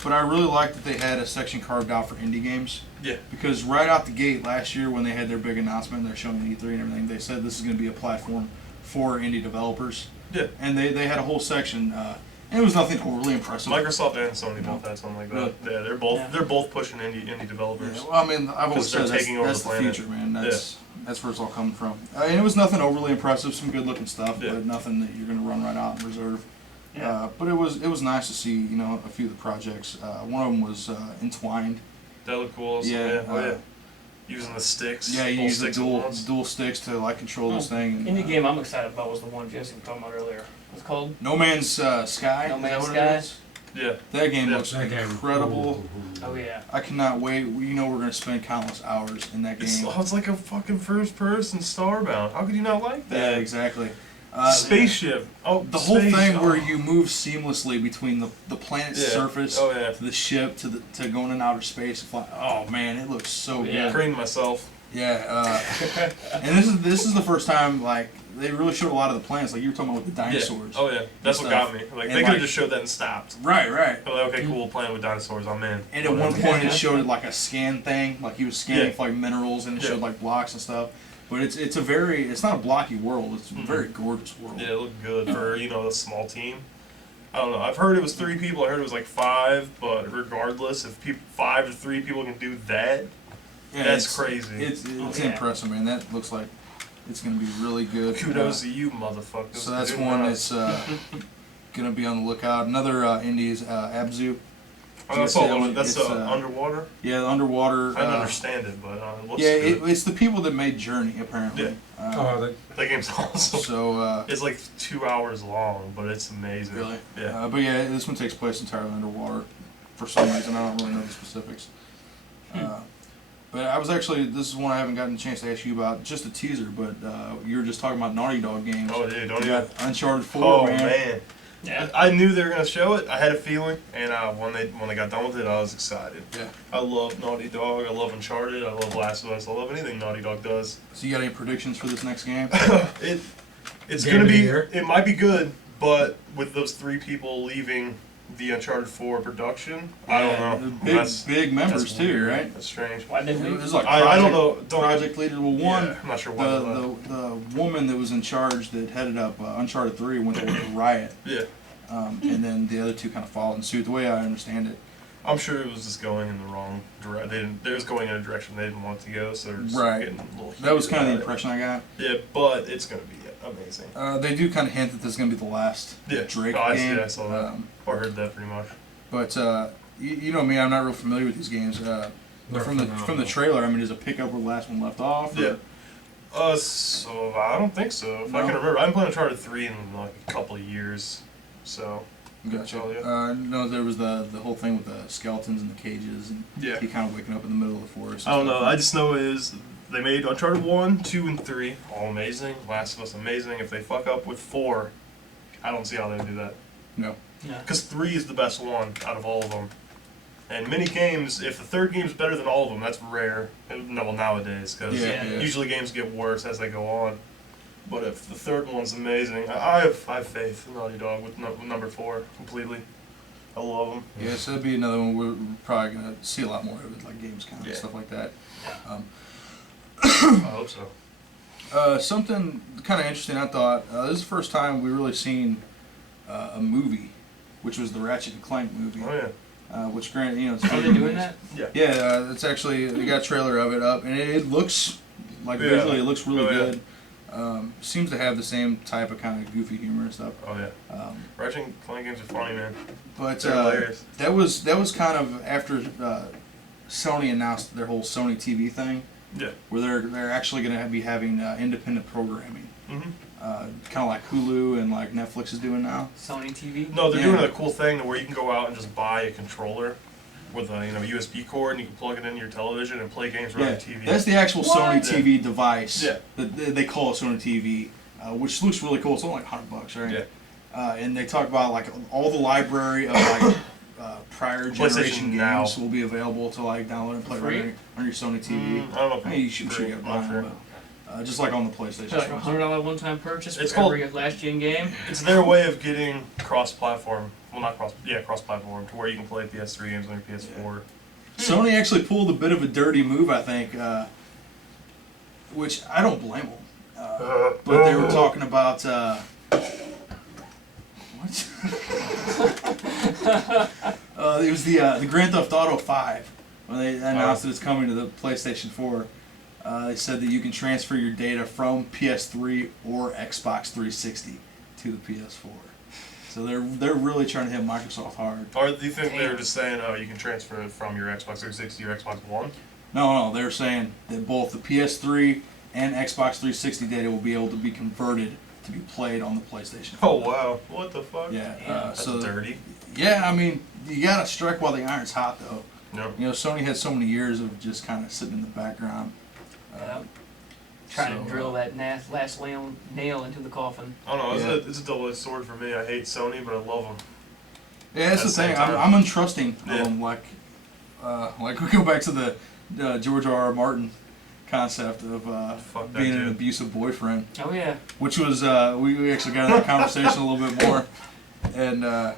but I really like that they had a section carved out for indie games. Yeah. Because right out the gate last year when they had their big announcement, they're showing E3 and everything, they said this is going to be a platform for indie developers. Yeah. And they had a whole section, and it was nothing overly impressive. Microsoft and Sony both had something like that. Yeah, they're both pushing indie developers. Yeah, well, I mean, I've always 'Cause they're said that's, taking over that's the the planet. future, man. That's where it's all coming from. And it was nothing overly impressive, some good looking stuff, Yeah. but nothing that you're going to run right out and reserve. Yeah. But it was nice to see, you know, a few of the projects. One of them was Entwined. That looked cool. Also. Yeah, Oh yeah. Using the sticks. Yeah, you both use the sticks at once. dual sticks to like control this thing. And, Indie game I'm excited about was the one Jesse was talking about earlier. What's it called? No Man's Sky. No is that Man's what it Sky? is? Yeah. That game Yeah. looks That game. incredible. Oh yeah. I cannot wait. You know we're going to spend countless hours in that game. It's like a fucking first person Starbound. How could you not like Yeah, that? exactly. Spaceship. Oh, The whole space. thing Oh. where you move seamlessly between the planet's Yeah. surface Oh yeah. to the ship to going in outer space. Oh man, it looks so Yeah. good. Creamed myself. Yeah, and this is the first time like they really showed a lot of the planets. Like you were talking about with the dinosaurs. Yeah. Oh yeah. That's what stuff. got me. Like And they could like- have just showed that and stopped. Right, right. I'm like, okay, cool, playing with dinosaurs. I'm in. And at one point it showed like a scan thing, like he was scanning Yeah. for like minerals, and it Yeah. showed like blocks and stuff. But it's not a blocky world. It's a Mhm. very gorgeous world. Yeah, it looked good for a small team. I don't know. I've heard it was 3 people. I heard it was like 5, but regardless, if 5 to 3 people can do that, Yeah, that's it's crazy. It's Oh, yeah. impressive, man. That looks like it's gonna be really good. Kudos to you, motherfuckers. So that's Good one job. that's gonna be on the lookout. Another indie is Abzu. Oh, that's all. That's It's, underwater. Yeah, the underwater. I don't understand it, but it looks Yeah, good. it's the people that made Journey apparently. Oh, That game's awesome. So It's like 2 hours long, but it's amazing. really, Yeah. but yeah, this one takes place entirely underwater for some reason. I don't really know the specifics. But I was actually, this is one I haven't gotten a chance to ask you about, just a teaser, but you were just talking about Naughty Dog games. Oh, dude, don't You even. got Uncharted 4, Oh man. man. Yeah. I knew they were gonna show it. I had a feeling, and when they got done with it, I was excited. Yeah. I love Naughty Dog. I love Uncharted. I love Last of Us. I love anything Naughty Dog does. So you got any predictions for this next game? It's Game gonna of the be. year? It might be good, but with those 3 people leaving the Uncharted 4 production, I don't know. Big members That's too, weird. right? That's strange. Why didn't It we? was like I don't know. Project leader. Well, one, Yeah, I'm not sure why. they left. the woman that was in charge that headed up Uncharted 3 went to work at Riot, Yeah, and then the other two kind of followed in suit. The way I understand it, I'm sure it was just going in the wrong direction. They was going in a direction they didn't want to go, so they're just Right. getting a little. that was kind of the heated impression I got. about it. Yeah, but it's gonna be amazing. They do kind of hint that this is going to be the last Yeah. Drake Oh, game. I saw that. Or heard that pretty much. But you know me, I'm not real familiar with these games. But from the trailer, I mean, does it pick up where the last one left off? or- Yeah. So I don't think so. If I No? can remember, I haven't played Uncharted 3 in like a couple of years, so. Gotcha. Oh, yeah. No, there was the whole thing with the skeletons in the cages, and Yeah. he kind of waking up in the middle of the forest. I don't know. I just know is they made Uncharted 1, 2, and 3 all amazing. Last of Us amazing. If they fuck up with 4, I don't see how they would do that. No. Yeah. Because 3 is the best one out of all of them. And many games, if the third game's better than all of them, that's rare. No, well, nowadays, because Yeah, yeah. usually games get worse as they go on. But if the third one's amazing, I have faith in Naughty Dog with number 4 completely. I love them. Yeah, so that'd be another one we're probably gonna see a lot more of it, like Gamescom Yeah. and stuff like that. I hope so. Something kind of interesting, I thought. This is the first time we really seen a movie, which was the Ratchet and Clank movie. Oh, yeah. Which, granted, you know, it's Are they doing that? Yeah. Yeah, it's actually, they got a trailer of it up, and it looks like Yeah. visually, it looks really Oh, yeah. good. Seems to have the same type of kind of goofy humor and stuff. Oh, yeah. Um, Ratchet and Clank games are funny, man. but They're hilarious. that was kind of after Sony announced their whole Sony TV thing, Yeah. where they're actually going to be having independent programming, Mm-hmm. kind of like Hulu and like Netflix is doing now. Sony TV? No, they're Yeah. doing a cool thing where you can go out and just buy a controller with a USB cord, and you can plug it into your television and play games right on Yeah, the TV. that's the actual What? Sony TV device. Yeah. That they call it Sony TV, which looks really cool. It's only like $100, right? Yeah. And they talk about like all the library of like prior generation PlayStation Now. games will be available to like download and play Free? right on your Sony TV. I don't know if I mean, you should free, get I'm not mine, sure. but just like on the PlayStation. Is it like a Store. $100 one-time purchase It's for called- every last-gen game? It's their way of getting cross-platform. Well, not cross-platform to where you can play PS3 games on your PS4. Sony actually pulled a bit of a dirty move, I think, which I don't blame them. But they were talking about what? It was the Grand Theft Auto 5 when they announced that it's coming to the PlayStation 4. They said that you can transfer your data from PS3 or Xbox 360 to the PS4. So they're really trying to hit Microsoft hard. Or do you think they were just saying, oh, you can transfer it from your Xbox 360 to your Xbox One? No, they're saying that both the PS3 and Xbox 360 data will be able to be converted to be played on the PlayStation 4. Oh, wow. What the fuck? Yeah, That's so dirty. yeah, I mean, you gotta strike while the iron's hot, though. No. You know, Sony had so many years of just kind of sitting in the background. Yeah. Trying so, to drill that last nail into the coffin. I don't know. Yeah. It's a double-edged sword for me. I hate Sony, but I love them. Yeah, that's At the the same thing. time. I'm untrusting Yeah. of them. Like we go back to the George R.R. Martin concept of Fuck that being an dude. abusive boyfriend, Oh, yeah. which was we actually got in that conversation a little bit more, and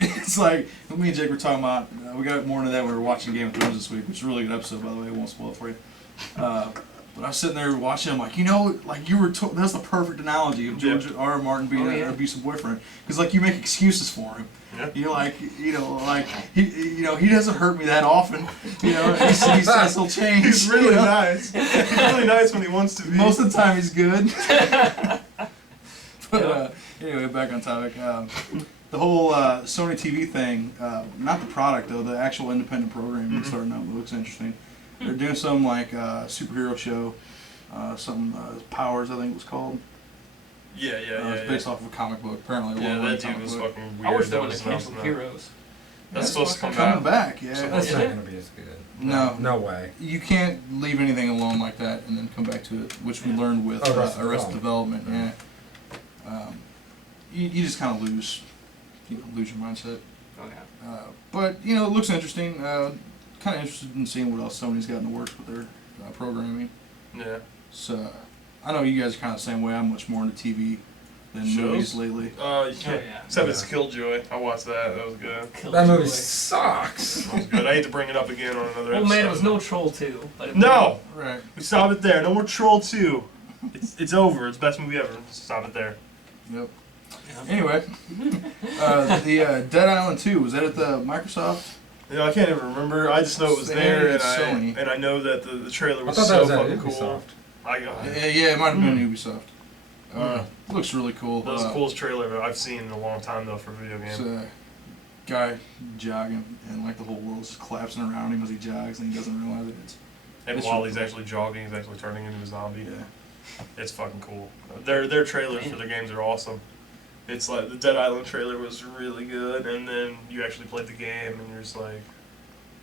it's like me and Jake were talking about. We got more into that when we were watching Game of Thrones this week, which is a really good episode, by the way. I won't spoil it for you. But I was sitting there watching. I'm like, you know, like you were. That's the perfect analogy of George R. R. Martin being Oh, yeah. an abusive boyfriend, because like you make excuses for him. Yeah. You're like, you know, like he doesn't hurt me that often. You know, he says he'll change. He's really you know? nice. He's really nice when he wants to be. Most of the time, he's good. But Anyway, back on topic. The whole Sony TV thing, not the product though, the actual independent programming that's starting up looks interesting. They're doing some like superhero show, some Powers I think it was called. Yeah. It's based off of a comic book, apparently. Yeah, a that comic dude was book. fucking weird. I wish they That would was have canceled announced, Heroes. That's supposed to come Coming back. back, yeah. That's Is not it? gonna be as good. No. No way. You can't leave anything alone like that and then come back to it, which we learned with Arrested Development. Yeah. You just kind of lose your mindset. Oh yeah. But it looks interesting. Kind of interested in seeing what else Sony's got in the works with their programming. Yeah. So I know you guys are kind of the same way. I'm much more into TV than movies lately. Yeah. yeah. Except it's Killjoy. I watched that. That was good. That movie sucks. That was good. I hate to bring it up again on another Oh episode. man, it was no Troll 2. But it No! Right. We stop it there. No more Troll 2. It's over. It's the best movie ever. Stop it there. Yep. Yeah. Anyway, the Dead Island 2, was that at the Microsoft? I can't even remember. I just know it was They there, had and Sony. I know that the trailer I was thought so that was at fucking cool. Ubisoft. Yeah, it might have been Ubisoft. Looks really cool. That was the coolest trailer I've seen in a long time, though, for a video It's game. a guy jogging, and like the whole world's just collapsing around him as he jogs, and he doesn't realize it. And it's while really he's cool. actually jogging, he's actually turning into a zombie. Yeah. It's fucking cool. Their trailers for their games are awesome. It's like the Dead Island trailer was really good, and then you actually played the game, and you're just like,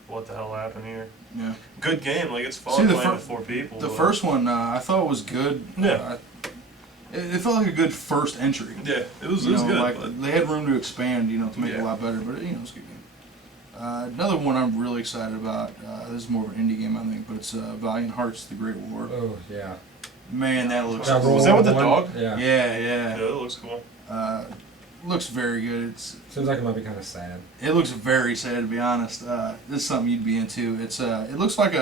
what the hell happened here? Yeah. Good game, like it's fun See, playing with 4 people. The but- first one, I thut was good. Yeah. It felt like a good first entry. Yeah, it was You know, good. like But they had room to expand, to make it a Yeah. lot better. But it was a good game. Another one I'm really excited about. This is more of an indie game, I think, but it's Valiant Hearts: The Great War. Oh yeah. Man, that looks. That cool. Was that with the one? dog? Yeah. Yeah, yeah, yeah. it looks cool. Looks very good. Seems like it might be kind of sad. It looks very sad, to be honest. This is something you'd be into. It looks like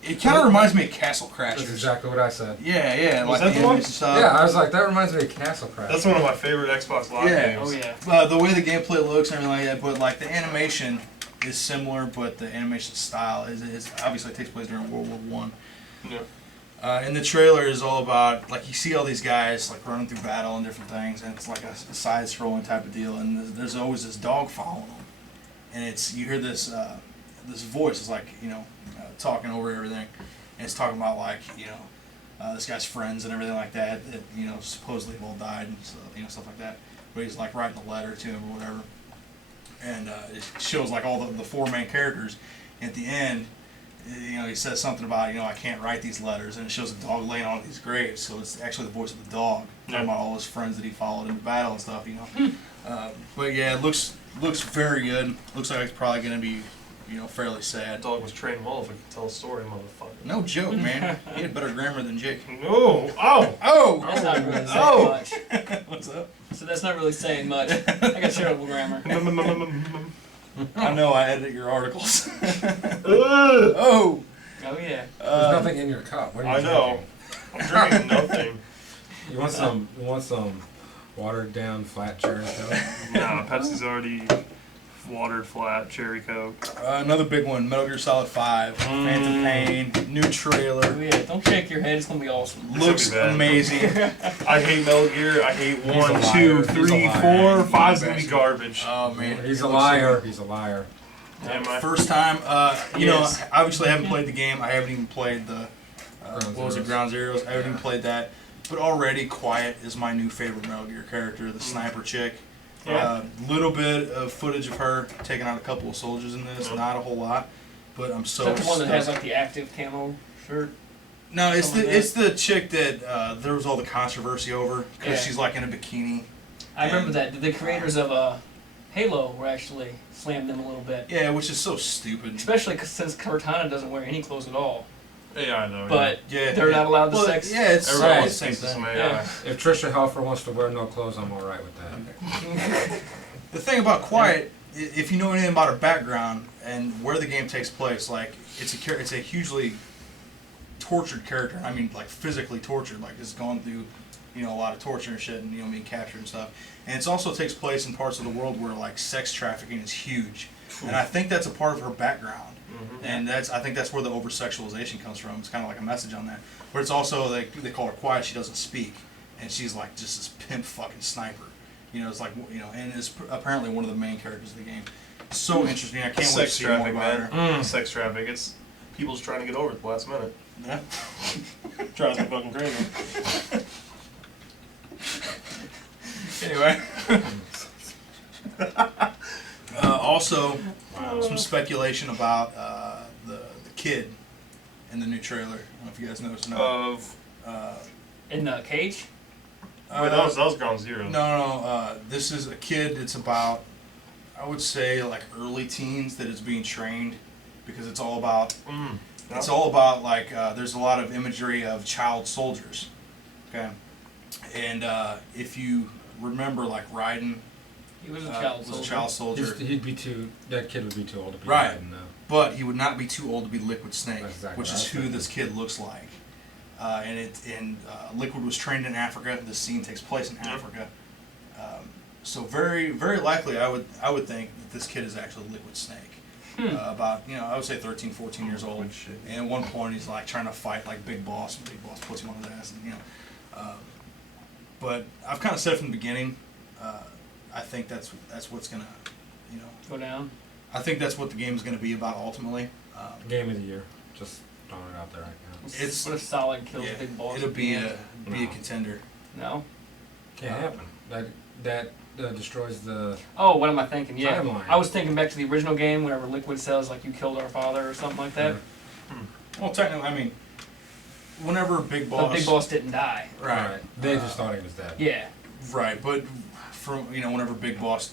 it kind of reminds me of Castle Crashers. That's exactly what I said. Yeah, Was like that the the one? animation style. Yeah, I was like, that reminds me of Castle Crash. That's one of my favorite Xbox Live Yeah. games. Oh yeah. The way the gameplay looks and everything like that, but like the animation is similar, but the animation style is obviously takes place during World War One. Yeah. And the trailer is all about, like, you see all these guys like running through battle and different things, and it's like a side-scrolling type of deal, and there's always this dog following them, and you hear this this voice is like talking over everything, and it's talking about like this guy's friends and everything like that supposedly have all died and so, stuff like that, but he's like writing a letter to him or whatever, and it shows like all the 4 main characters. And at the end, he says something about, I can't write these letters, and it shows a dog laying on these graves, so it's actually the voice of the dog, talking about all his friends that he followed into battle and stuff, But yeah, it looks very good. Looks like it's probably going to be, fairly That sad. dog was trained well if it could tell a story, motherfucker. No joke, man. He had better grammar than Jake. No! Oh! Oh! That's not really saying Oh! much. What's up? So that's not really saying much. I got terrible grammar. I know, I edit your articles. Ugh. Oh! Oh yeah. There's nothing in your cup. What are you I know. I'm drinking nothing. You want some watered down flat cherry Coke? Nah, Pepsi's already watered flat cherry Coke. Another big one, Metal Gear Solid 5, Phantom Pain, new Oh trailer. yeah. Don't shake your head. It's gonna be awesome. Looks bad. amazing. I hate Metal Gear. I hate a 1, liar. 2, He's a 3, liar. 4, He's 5's a gonna be bastard. garbage. Oh man, He's it a looks so liar. good. He's a liar. Am I? First time, Yes. I obviously haven't played the game. I haven't even played the, what was it, Zeroes. Ground Zeroes. I haven't even Yeah. played that. But already, Quiet is my new favorite Metal Gear character, the sniper chick. Yeah. Little bit of footage of her taking out a couple of soldiers in this, not a whole lot. But I'm Is so that the one that has stoked. like the active camo shirt? No, it's something the like it's the chick that there was all the controversy over because Yeah. she's like in a bikini. I remember And- that. The creators of Halo were actually slammed them a little bit, Yeah, which is so stupid. especially since Cortana doesn't wear any clothes at all. Yeah, I know. But Yeah, they're not allowed to well, sex. Yeah, it's Everyone the wants same pieces of thing. my Yeah. If Trisha Helfer wants to wear no clothes, I'm all right with that. The thing about Quiet, if you know anything about her background and where the game takes place, like it's a hugely tortured character. I mean, like physically tortured. Like it's gone through, a lot of torture and shit, and being captured and stuff. And it also takes place in parts of the world where like sex trafficking is huge, and I think that's a part of her background. And I think that's where the over sexualization comes from. It's kind of like a message on that. But it's also they call her quiet. She doesn't speak, and she's like just this pimp fucking sniper. You know, it's like, you know, and is apparently one of the main characters of the game. So interesting. I can't wait to Sex see more traffic, about man. her. Sex traffic. It's people's trying to get over at the last minute. Yeah. Drives me fucking crazy. Anyway. Also, some speculation about the kid in the new trailer. I don't know if you guys noticed or not. Of In the cage? wait, that was Ground Zero. No. This is a kid. It's about, I would say, like early teens that is being trained, because it's all about. It's all about like there's a lot of imagery of child soldiers. Okay, and if you remember, like Raiden He was a child was soldier. a child soldier. That kid would be too old to be Right. Raiden, though. But he would not be too old to be Liquid Snake, That's exactly which what I is was who thinking. this kid looks like. And Liquid was trained in Africa. This scene takes place in Africa. So very, very likely, I would think that this kid is actually Liquid Snake. About, you know, I would say 13, 14 years old. Good shit. And at one point, he's like trying to fight like Big Boss, and Big Boss puts him on his ass. And, you know, but I've kind of said from the beginning, I think that's what's gonna, you know, Go down. I think that's what the game is gonna be about ultimately. Game of the year. Just throwing it out there right now. It's- what if Solid kills Yeah, Big Boss? it'll be at the a end? be a contender. No. Can't happen. That destroys the. Oh, what am I thinking? Yeah, Timeline. I was thinking back to the original game whenever Liquid says like "you killed our father" or something like that. Well, technically, I mean, whenever Big Boss, But Big Boss didn't die. right, They just thought he was dead. Yeah. right, but from, you know, whenever Big Boss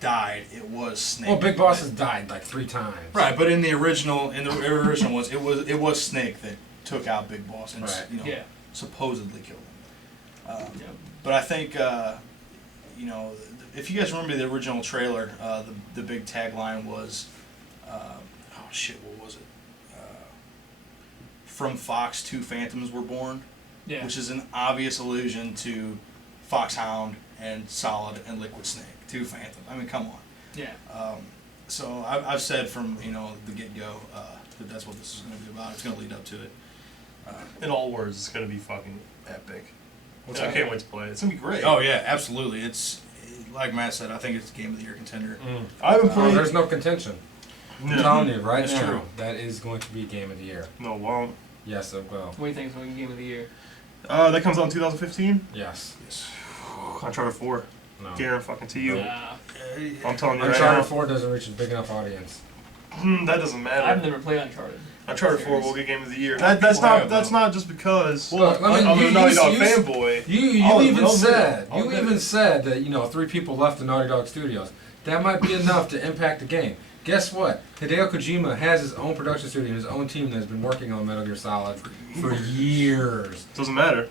died, it was Snake. Well, Big Boss has died like 3 times. Right, but in the original ones, it was Snake that took out Big Boss and Right. you know, Yeah. supposedly killed him. Yeah. But I think, you know, if you guys remember the original trailer, the big tagline was, oh shit, what was it? From Fox, 2 Phantoms were born, Yeah. which is an obvious allusion to Foxhound and Solid and Liquid Snake, 2 Phantoms. I mean, come on. Yeah. So I've said from, you know, the get-go that that's what this is going to be about. It's going to lead up to it. In all words, it's gonna be fucking epic. What's I that? can't wait to play it. It's gonna be great. Oh yeah, absolutely. It's like Matt said. I think it's Game of the Year contender. I haven't Oh, played. there's no contention. I'm No. telling you right That's now, true. that is going to be Game of the Year. No, won't. Yes, it will. What do you think is going to be Game of the Year? That comes out in 2015. Yes. Uncharted 4. No. Guarantee fucking to you. I'm telling you right Uncharted now. 4 doesn't reach a big enough audience. That doesn't matter. I've never played Uncharted. Uncharted 4 will get Game of the Year. That's people have, not though. just because Well, I mean, I'm you- a Naughty you- Dog you- fanboy. You I'll even admit it. said I'll admit it. that, you know, 3 people left the Naughty Dog Studios. That might be enough to impact the game. Guess what? Hideo Kojima has his own production studio and his own team that has been working on Metal Gear Solid for years. Doesn't matter.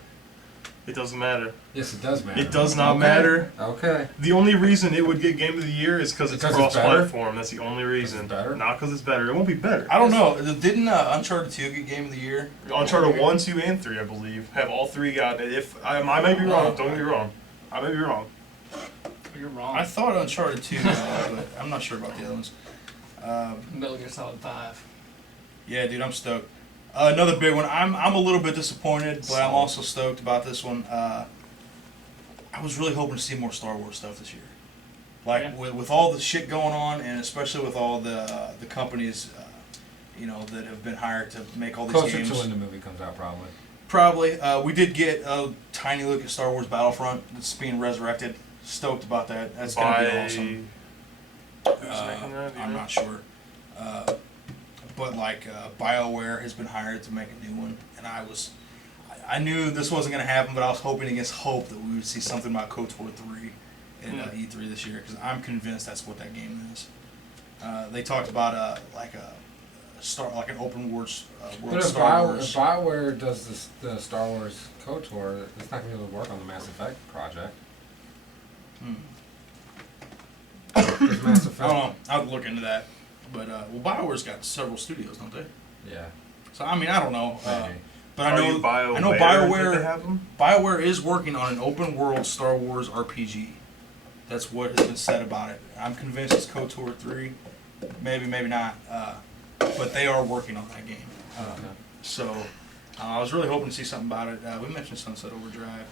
It doesn't matter. Yes, it does matter. It does not Okay. matter. Okay. The only reason it would get Game of the Year is because it's Because it's better? cross-platform. That's the only reason. it's better? Not because it's better. It won't be better. I don't know. Didn't Uncharted 2 get Game of the Year? Uncharted 1, 2, and 3, I believe, have all 3 gotten it. If I may be wrong, don't get me wrong. I may be wrong. You're wrong. I thought Uncharted 2, but I'm not sure about the other ones. Metal Gear Solid 5. Yeah, dude, I'm stoked. Another big one. I'm a little bit disappointed, but I'm also stoked about this one. I was really hoping to see more Star Wars stuff this year. Like Yeah. with all the shit going on, and especially with all the companies, you know, that have been hired to make all these Closer games. to when the movie comes out, probably. Probably. We did get a tiny look at Star Wars Battlefront that's being resurrected. Stoked about that. That's gonna be awesome. Who's making that? Do you I'm know? not sure. But like BioWare has been hired to make a new one, and I knew this wasn't going to happen, but I was hoping against hope that we would see something about KOTOR 3 at E3 this year, because I'm convinced that's what that game is. They talked about like an open world But if Star Wars. BioWare does the Star Wars KOTOR, it's not going to be able to work on the Mass Effect project. Because Mass I Effect. don't know. I'll look into that. But well, BioWare's got several studios, don't they? Yeah. So I mean, I don't know. Maybe. But I know Are you I know that BioWare. they have them? BioWare is working on an open world Star Wars RPG. That's what has been said about it. I'm convinced it's KOTOR 3. Maybe, maybe not. But they are working on that game. Okay. So I was really hoping to see something about it. We mentioned Sunset Overdrive.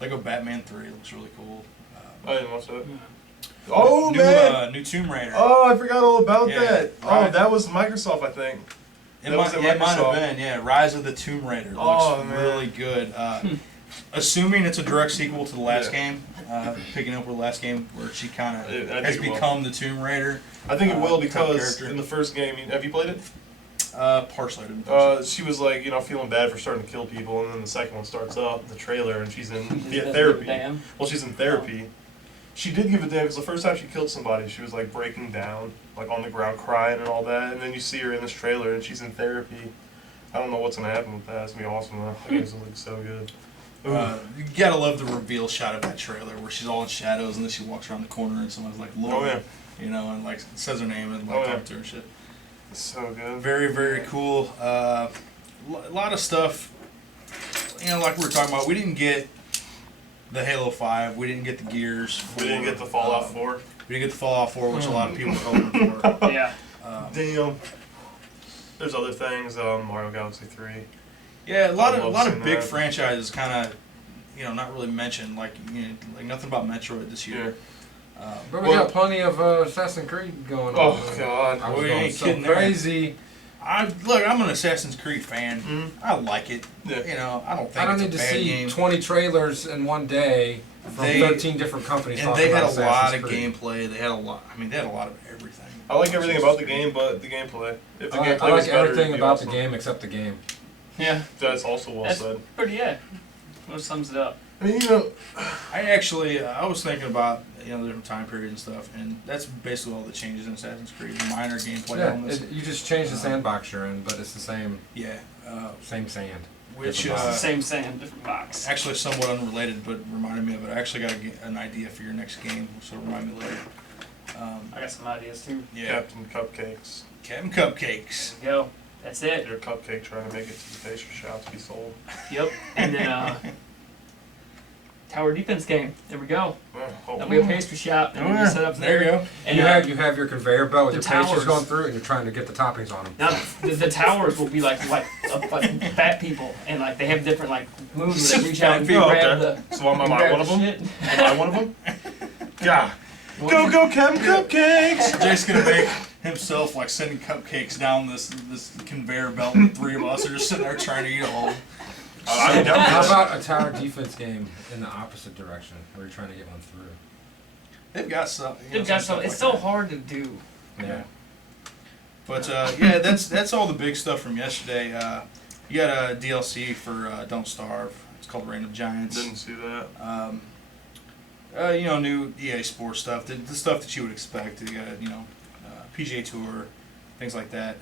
Lego Batman 3 looks really cool. I didn't watch that. Oh new, man! New Tomb Raider. Oh, I forgot all about Yeah, that. right. Oh, that was Microsoft, I think. It that might, was at yeah, it might have Microsoft. been. Yeah, Rise of the Tomb Raider looks Oh, man. really good. Assuming it's a direct sequel to the last Yeah. game, picking up where the last game where she kind I of think has it will. become the Tomb Raider. I think it will top because character. in the first game, have you played it? Partially. I didn't finish it. She was like, feeling bad for starting to kill people, and then the second one starts up, the trailer, and she's in She just doesn't therapy. give a damn. Well, she's in therapy. She did give a damn because the first time she killed somebody, she was like breaking down, like on the ground crying and all that, and then you see her in this trailer and she's in therapy. I don't know what's gonna happen with that. It's gonna be awesome though. The game's gonna look so good. You gotta love the reveal shot of that trailer where she's all in shadows and then she walks around the corner and someone's like, "Lord," Oh yeah, and like says her name and like Oh, yeah. talks to her and shit. it's so good. Very, very cool. A lot of stuff. Like we were talking about, we didn't get the Halo 5. We didn't get the Gears 4. We didn't get the Fallout 4. We didn't get the Fallout 4, which a lot of people were hoping for. Yeah. Damn. There's other things. Mario Galaxy 3. Yeah, a lot I'd love of seeing big that. franchises kind of, not really mentioned. Like nothing about Metroid this year. But we Well- got plenty of Assassin's Creed going on. Oh god. I was We going ain't so kidding there. crazy. I'm an Assassin's Creed fan. Mhm. I like it. Yeah. I don't think I don't it's need a to bad see game. 20 trailers in one day from They- 13 different companies And talking they had about a lot Assassin's of Creed. gameplay. They had a lot. They had a lot of everything. I like everything about the game, but the gameplay. If the I gameplay like was better, everything it'd be about awesome. the game except the game. Yeah. That's also well That's said. pretty, yeah. That sums it up. I mean, I actually, I was thinking about the different time periods and stuff, and that's basically all the changes in Assassin's Creed. Minor gameplay Yeah, elements. you just change the sandbox you're in, but it's the same Yeah. same sand. Which Different It's the box. same sand, different box. actually somewhat unrelated, but reminded me of it. I actually got an idea for your next game, so remind me later. I got some ideas too. Yeah. Captain Cupcakes. Captain Cupcakes. There we go. That's it. Your cupcake trying to make it to the pastry shop to be sold. Yep. And then tower defense game. There we go. Oh, That'll be a pastry shop. And Oh, we yeah. set up There you go. And you have your conveyor belt with the your pastries towers. going through, and you're trying to get the toppings on them. now the towers will be like fat people, and like they have different like moves where they reach out and Fat grab okay. the. So am I grab one of the them? shit. Am I one of them? Yeah. Go Captain Cupcakes! Jay's gonna make himself like sending cupcakes down this conveyor belt, and the three of us are just sitting there trying to eat all of them. I'm down How for this. about a tower defense game in the opposite direction, where you're trying to get one through? They've got some. They've got some. It's so hard to do. Yeah. But yeah, that's all the big stuff from yesterday. You got a DLC for Don't Starve. It's called Random Giants. Didn't see that. New EA Sports stuff, the stuff that you would expect. You got PGA Tour, things like that.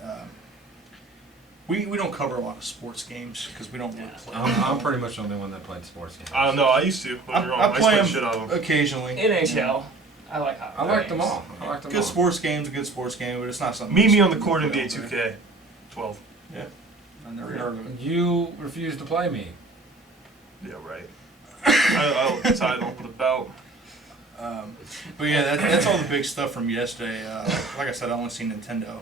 We don't cover a lot of sports games because we don't really play. I'm pretty much the only one that played sports games. I don't know. I used to. Don't get me wrong. I play played them shit out of them. occasionally. NHL. I like hockey. I liked them games. all. I liked them Good all. sports game's a good sports game, but it's not something. Meet me on the you court in play all NBA day. 2K12. Yeah, I never heard of it. You refused to play me. Yeah, right. I love the title, the belt. But yeah, that's all the big stuff from yesterday. Like I said, I only seen Nintendo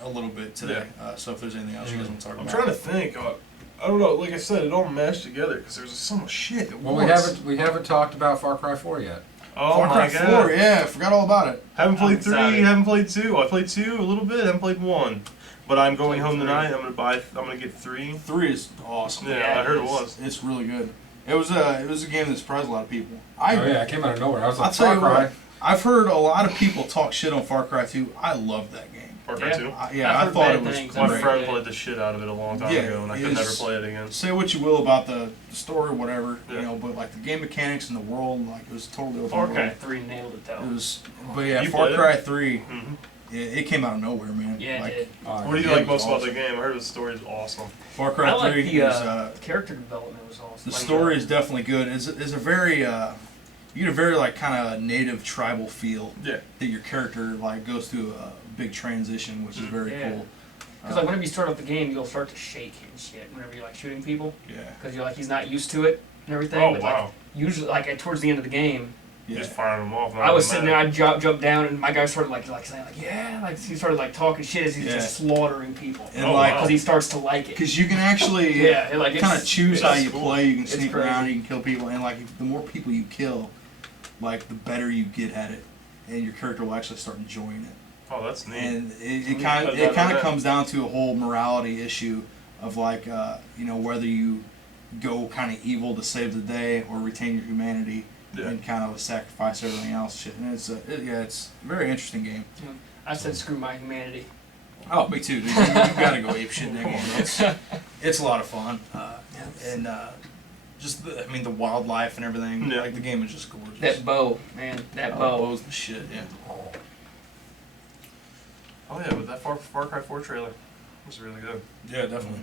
a little bit today. So if there's anything else you guys want to talk I'm about, trying to think. I don't know. Like I said, it all mashed together because there's so much shit at Well, once. we haven't talked about Far Cry 4 yet. Oh Far my Cry god. 4, yeah, I forgot all about it. Haven't I'm played 3, excited. haven't played 2. I played 2 a little bit, haven't played 1. But I'm going Played home 3. tonight. I'm gonna get 3. 3 is awesome. Yeah, Yeah, I heard it it is. was. It's really good. It was a game that surprised a lot of people. Oh yeah, it came out of nowhere. I was I'll like, tell Far you Cry. what, I've heard a lot of people talk shit on Far Cry 2. I love that game. Far Cry Yeah. 2. I've I heard thought bad it was things. My great. friend played the shit out of it a long time Yeah, ago, and I could never it's- play it again. Say what you will about the story, or whatever, Yeah. but like the game mechanics and the world, like it was totally open Far world. Cry 3 nailed it though. It was, but yeah, You Far played it? Cry 3, hmm it came out of nowhere, man. Yeah, it like, did. What do you Yeah, like it most was about awesome. the game? I heard the story is awesome. Far Cry I like 3 the is character development was awesome. the Like, story is definitely good. It's a very you get a very like kind of native tribal feel Yeah. that your character like goes through a big transition, which is very Yeah. cool. Because like whenever you start off the game, you'll start to shake and shit whenever you're like shooting people. Yeah. Because you're like he's not used to it and everything. Oh but, wow. Like, usually, like towards the end of the game, Yeah. Just firing them off. I was sitting there, I jumped down, and my guy started like saying like yeah, like he started like talking shit as he's Yeah. just slaughtering people. And Oh, like, wow. Because he starts to like it. because you can actually Yeah, like kind of choose how it's you cool. play. You can It's sneak crazy. around, you can kill people, and like the more people you kill, like the better you get at it, and your character will actually start enjoying it. Oh, that's neat. And it Neat. kind I of didn't know that. comes down to a whole morality issue of like you know, whether you go kind of evil to save the day or retain your humanity Yeah. and kind of sacrifice everything else. Shit, and it's it's a very interesting game. I said screw my humanity. Oh, me too. Dude. You gotta go ape shit in that game. It's a lot of fun, and just I mean the wildlife and everything. Yeah. Like the game is just gorgeous. That bow, man, that Oh, bow. bow's the shit. Yeah. Oh yeah, but that Far Cry 4 trailer was really good. Yeah, definitely.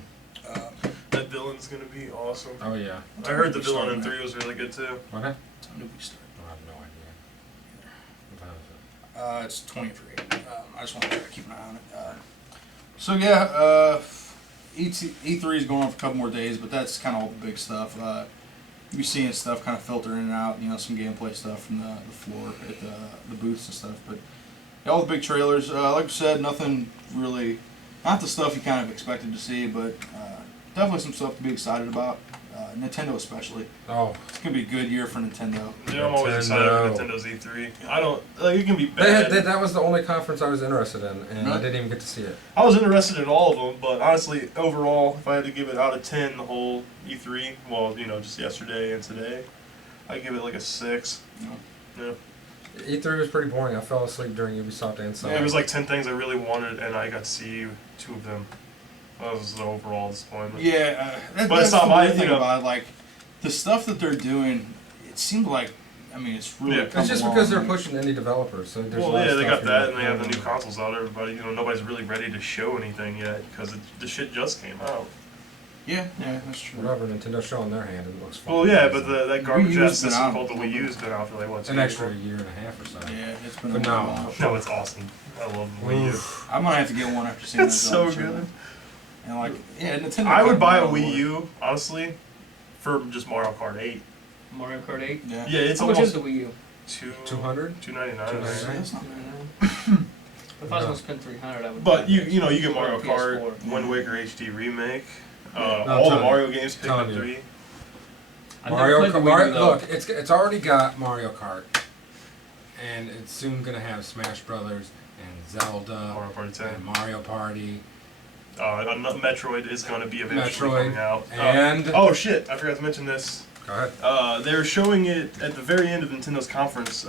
That villain's gonna be awesome. Oh yeah. I heard the We villain in started 3 was really good too. Okay. When did we start? I have no idea. What time is it? It's 23. I just want to try to keep an eye on it. So yeah, E3 is going on for a couple more days, but that's kind of all the big stuff. You're seeing stuff kind of filter in and out, you know, some gameplay stuff from the floor at the booths and stuff. But yeah, all the big trailers, like I said, nothing really, not the stuff you kind of expected to see, but definitely some stuff to be excited about. Nintendo especially. Oh, It's going to be a good year for Nintendo. Yeah, I'm always excited for Nintendo. Nintendo's E3. I don't like it can be they bad. that was the only conference I was interested in, and I Really? didn't even get to see it. I was interested in all of them, but honestly, overall, if I had to give it out of 10, the whole E3, well, you know, just yesterday and today, I'd give it like a 6. No. Yeah. E3 was pretty boring. I fell asleep during Ubisoft and Sony. It was like 10 things I really wanted, and I got to see 2 of them. That was the overall disappointment. Yeah, But that's it's not the my- weird you thing know- about it. Like the stuff that they're doing. It seemed like, I mean, it's really. Yeah. come It's just along. because they're pushing indie developers. So there's a Well, lot yeah, of they stuff got that, and you're they have the like, new consoles out. Everybody, you know, nobody's really ready to show anything yet because the shit just came out. Yeah, that's true. Whatever, Nintendo's showing their hand and it looks fun. Well, yeah, but that garbage Wii U's ass been system out. called the Wii U's been out for like what? 2 an years extra now? year and a half or so. Yeah, it's been But a no. while. No, it's awesome. I love the Wii U. Oof. I'm gonna have to get one after seeing It's that. so Zelda trailer. good. And like, yeah, Nintendo. I would kinda buy a got Wii more. U, honestly, for just Mario Kart 8. Mario Kart 8. Yeah. Yeah, it's How much is almost the Wii U? 200? $299. That's $299. that's not bad. If I was gonna spend 300, I would. But buy you know you get Mario PS4. Kart, Wind Waker HD remake, Yeah. all the telling Mario games picked up telling you. 3. I've never Mario played the Kart. Wii U, though. Look, it's already got Mario Kart, and it's soon gonna have Smash Brothers and Zelda Mario Party 10. and Mario Party Metroid is going to be eventually Metroid, coming out. and oh shit! I forgot to mention this. go ahead. They're showing it at the very end of Nintendo's conference.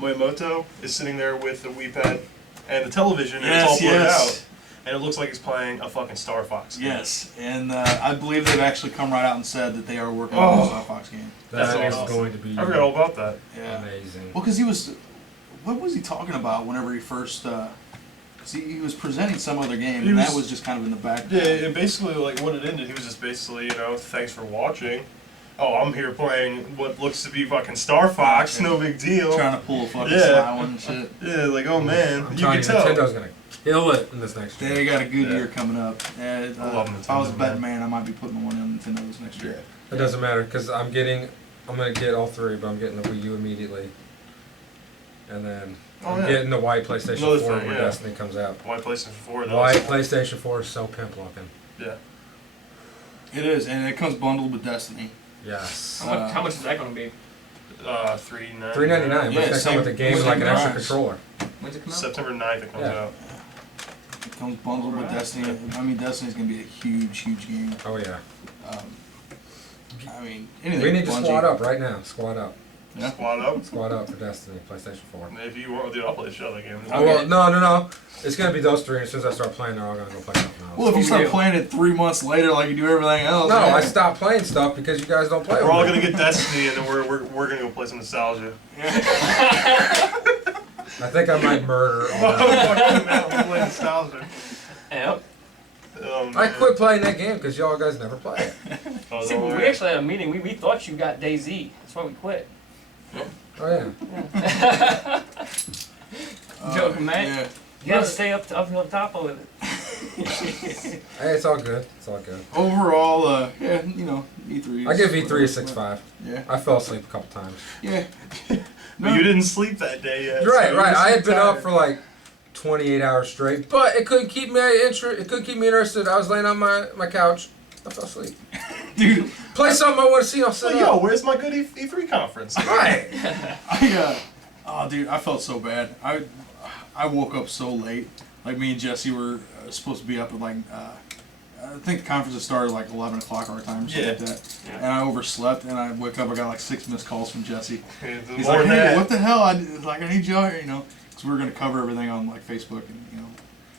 Miyamoto is sitting there with the Wii Pad and the television, and it's all blurred out. And it looks like he's playing a fucking Star Fox game. Yes, and I believe they've actually come right out and said that they are working on a Star Fox game. That's That is awesome. going to be I forgot all about that. Yeah. amazing. Well, because he was, what was he talking about whenever he first? Because he was presenting some other game, He and was- that was just kind of in the background. Yeah, and basically, like, what it ended, he was just basically, you know, thanks for watching. Oh, I'm here playing what looks to be fucking Star Fox, no big deal. Trying to pull a fucking Yeah. Sly one and shit. Yeah, like, oh man, I'm you telling can you, tell. Nintendo's gonna kill it in this next year. They got a good Yeah. year coming up. And, I love if I was a Nintendo, betting man, I might be putting one in Nintendo this next year. It doesn't matter because I'm gonna get all 3, but I'm getting the Wii U immediately, and then Oh, I'm yeah. getting the white PlayStation Another 4 thing, when yeah. Destiny comes out. Why PlayStation 4? That White was- PlayStation 4 is so pimp looking. Yeah. It is, and it comes bundled with Destiny. Yes. How much is that gonna be? $3.99. $3.99, but Yeah, it's gonna come with the same- game and same like an extra price. controller. When's it come out? September 9th it comes Yeah. out. It comes bundled with Alright. Destiny. I mean, Destiny's gonna be a huge, huge game. Oh yeah. I mean, anything. We need to Bungie. squad up right now. Squad up. Yeah. Squad up. Squad up for Destiny, PlayStation 4. If you want, dude, I'll play the shit out of that game. Okay. Well, no. It's gonna be those 3, and as soon as I start playing, they're all gonna go play something else. Well, if you What start we do. playing it 3 months later, like you do everything else. no, yeah. I stopped playing stuff because you guys don't play. We're all with me. gonna get Destiny, and then we're gonna go play some nostalgia. I think I might murder all that. Fucking hell, we'll play nostalgia. Yep. Oh, I man. quit playing that game because y'all guys never play it. Oh, See, don't we worry. actually had a meeting. We thought you got DayZ. That's why we quit. Oh yeah. Joking, man. Yeah. You gotta stay up on top of it. Hey, it's all good. It's all good. Overall, yeah, you know, E3. I give E3 a 6.5. Yeah. I fell asleep a couple times. Yeah. But you didn't sleep that day yet. You're right, so right. you're I had been tired. up for like 28 hours straight, but it couldn't keep me interested. I was laying on my couch. I fell asleep. Dude, Play something I want to see. I'll sit Well, yo, up. where's my good E3 conference? Right. oh dude, I felt so bad. I woke up so late. Like me and Jesse were supposed to be up at like I think the conference had started like 11 o'clock our time or something like that. Yeah. And I overslept and I woke up. I got like 6 missed calls from Jesse. The He's more like, than hey, that. what the hell? I need you out here, you know, because we were gonna cover everything on like Facebook and you know.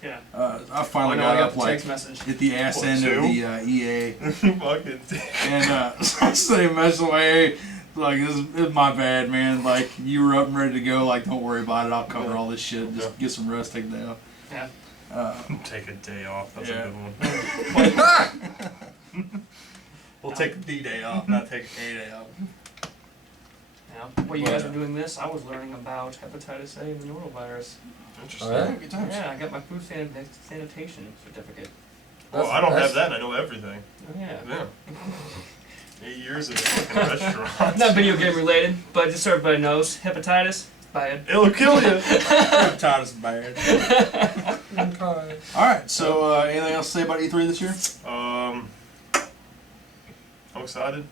Yeah. I finally I got got up the like text message. at the ass What, end of two? the EA. Fucking And so they messed away. Like, this is my bad, man. Like, you were up and ready to go. Like, don't worry about it. I'll cover all this shit. Just get some rest, take a day off. Yeah. Take a day off. That's Yeah. a good one. We'll take the day off, not take a day off. Yeah. While you guys were doing this, I was learning about hepatitis A and the norovirus. Interesting. Oh, yeah? Good times. Yeah, I got my food sanitation certificate. Well, I don't have That's- that. And I know everything. Oh, yeah. Yeah. 8 years in a fucking restaurant. Not video game related, but just so everybody knows, hepatitis, bad. It'll kill you. Hepatitis is bad. Okay. Alright, so anything else to say about E3 this year? I'm excited.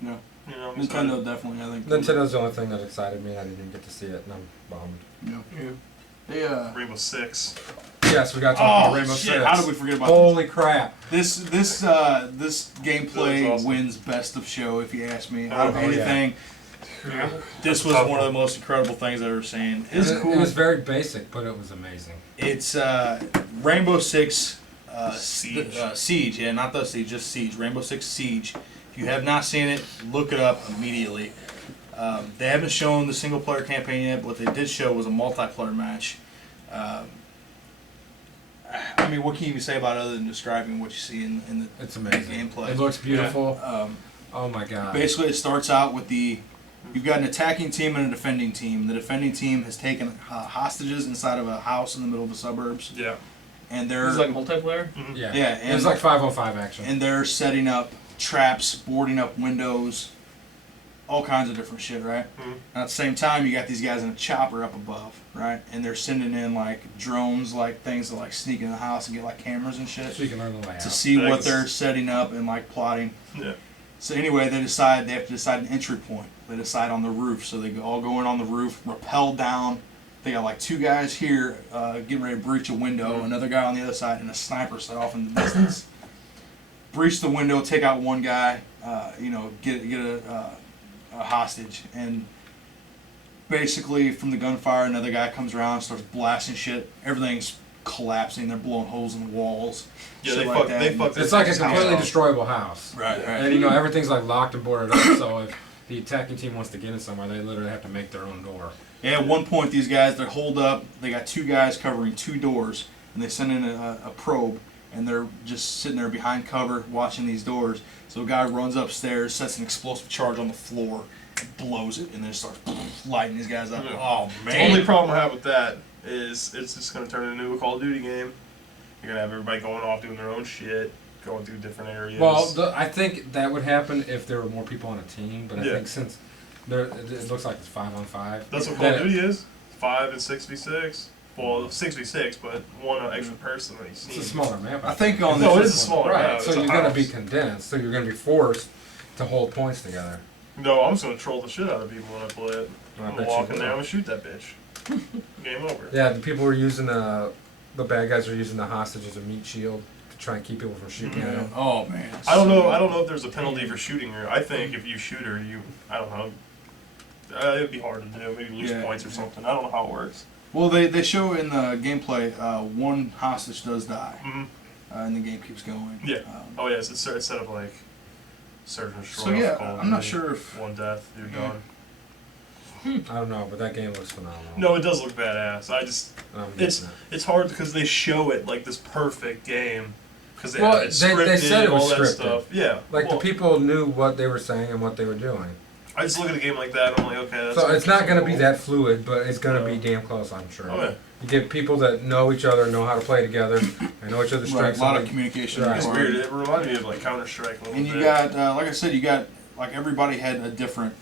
No. You know, I'm excited. Nintendo definitely, I think. Nintendo's the only thing that excited me, and I didn't even get to see it, and I'm bummed. Yeah. They, Rainbow Six. Yes, we got to talk about oh, Rainbow shit. Six. How did we forget about Holy crap. this? This gameplay That was awesome. wins best of show, if you ask me. Oh, Out of yeah. anything, Yeah. this was one of the most incredible things I've ever seen. It's It cool. was very basic, but it was amazing. It's Rainbow Six Siege. Siege, yeah, not the Siege, just Siege. Rainbow Six Siege. If you have not seen it, look it up immediately. They haven't shown the single player campaign yet, but what they did show was a multiplayer match. I mean, what can you even say about it other than describing what you see in the It's amazing. gameplay? It looks beautiful. Um, Oh my god. basically, it starts out with you've got an attacking team and a defending team. The defending team has taken hostages inside of a house in the middle of the suburbs, Yeah. and This they're is like multiplayer? Yeah. yeah, It was like 505 action. and they're setting up traps, boarding up windows, all kinds of different shit, right? Mhm. And at the same time, you got these guys in a chopper up above, right? And they're sending in like drones, like things to like sneak in the house and get like cameras and shit So you can learn the layout. to see what Thanks. they're setting up and like plotting. Yeah. So anyway, they have to decide an entry point. They decide on the roof, so they all go in on the roof, rappel down. They got like two guys here getting ready to breach a window, another guy on the other side, and a sniper set off in the distance. Breach the window, take out one guy, get a hostage, and basically from the gunfire, another guy comes around, starts blasting shit. Everything's collapsing. They're blowing holes in the walls. Yeah, shit they like fucked. that. They fucked. It's like a this house completely up. destroyable house. Right, right. And everything's like locked and boarded up, so if the attacking team wants to get in somewhere, they literally have to make their own door. Yeah, at one point, these guys, they're holed up. They got two guys covering two doors, and they send in a probe, and they're just sitting there behind cover watching these doors. So a guy runs upstairs, sets an explosive charge on the floor, blows it, and then starts lighting these guys up. Yeah. Oh, The man. only problem I have with that is it's just going to turn into a Call of Duty game. You're going to have everybody going off doing their own shit, going through different areas. Well, I think that would happen if there were more people on a team, but I Yeah. think since it looks like it's 5-on-5. That's what Call of Duty is. 5 and 6v6. Well, 6v6, but one extra person on each It's team. a smaller map. I think on No, it this is a smaller Right, map. so It's a you're going to be house. condensed, so you're going to be forced to hold points together. No, I'm just going to troll the shit out of people when I play it. I I'm bet going to you walk in will. there, I'm going to shoot that bitch. Game over. Yeah, the people were using the bad guys are using the hostage as a meat shield to try and keep people from shooting at them. Oh, man. I don't know if there's a penalty for shooting her. I think if you shoot her, I don't know. It'd be hard to do. Maybe lose Yeah. points or something. I don't know how it works. Well, they show in the gameplay one hostage does die, Mhm. and the game keeps going. Yeah. Oh yeah, it's instead of like search and destroy. So, yeah, Call of I'm not Duty, sure if- one death, you're Yeah. done. I don't know, but that game looks phenomenal. No, it does look badass. And I'm It's getting it's hard because they show it like this perfect game because they Well, have it scripted, they said it was all that scripted. stuff. Yeah, Like well, the people knew what they were saying and what they were doing. I just look at a game like that and I'm like, okay, that's So it's not going to be cool. that fluid, but it's going to be No. damn close, I'm sure. Oh yeah. You get people that know each other, know how to play together, and know each other's Right, strengths. a lot and of communication. Right. It's required. weird. It reminded me of like Counter Strike a little And bit. you got, like I said, you got, like everybody had a different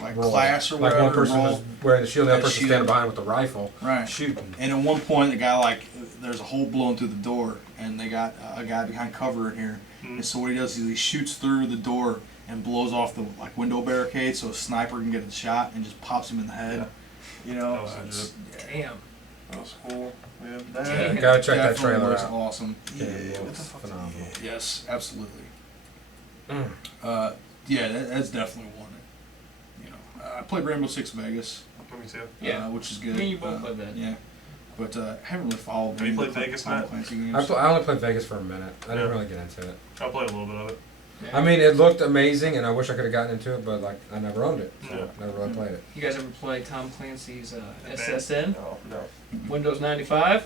like roll. class or Like whatever. one person roll. is wearing the shield, the other That person shield. standing behind with the rifle, Right. shooting. And at one point, the guy there's a hole blown through the door, and they got a guy behind cover in here. And so what he does is he shoots through the door and blows off the window barricade, so a sniper can get a shot and just pops him in the head. You know, That was Damn. That was cool. We have Yeah, that. gotta check that definitely trailer looks out. awesome. Yeah, it what looks the fuck? phenomenal. Yes, absolutely. Mm. Yeah, that's definitely one. You know, I played Rainbow Six Vegas, Me too. Yeah. which is good. Me and you both played that. Yeah, but haven't really followed. Have you any played of the Vegas, Tom Matt? Clancy games. I only played Vegas for a minute. I didn't Yeah. really get into it. I played a little bit of it. I mean, it looked amazing, and I wish I could have gotten into it, but like I never owned it, so Yeah. never really played it. You guys ever play Tom Clancy's Advanced? SSN? No. Windows 95?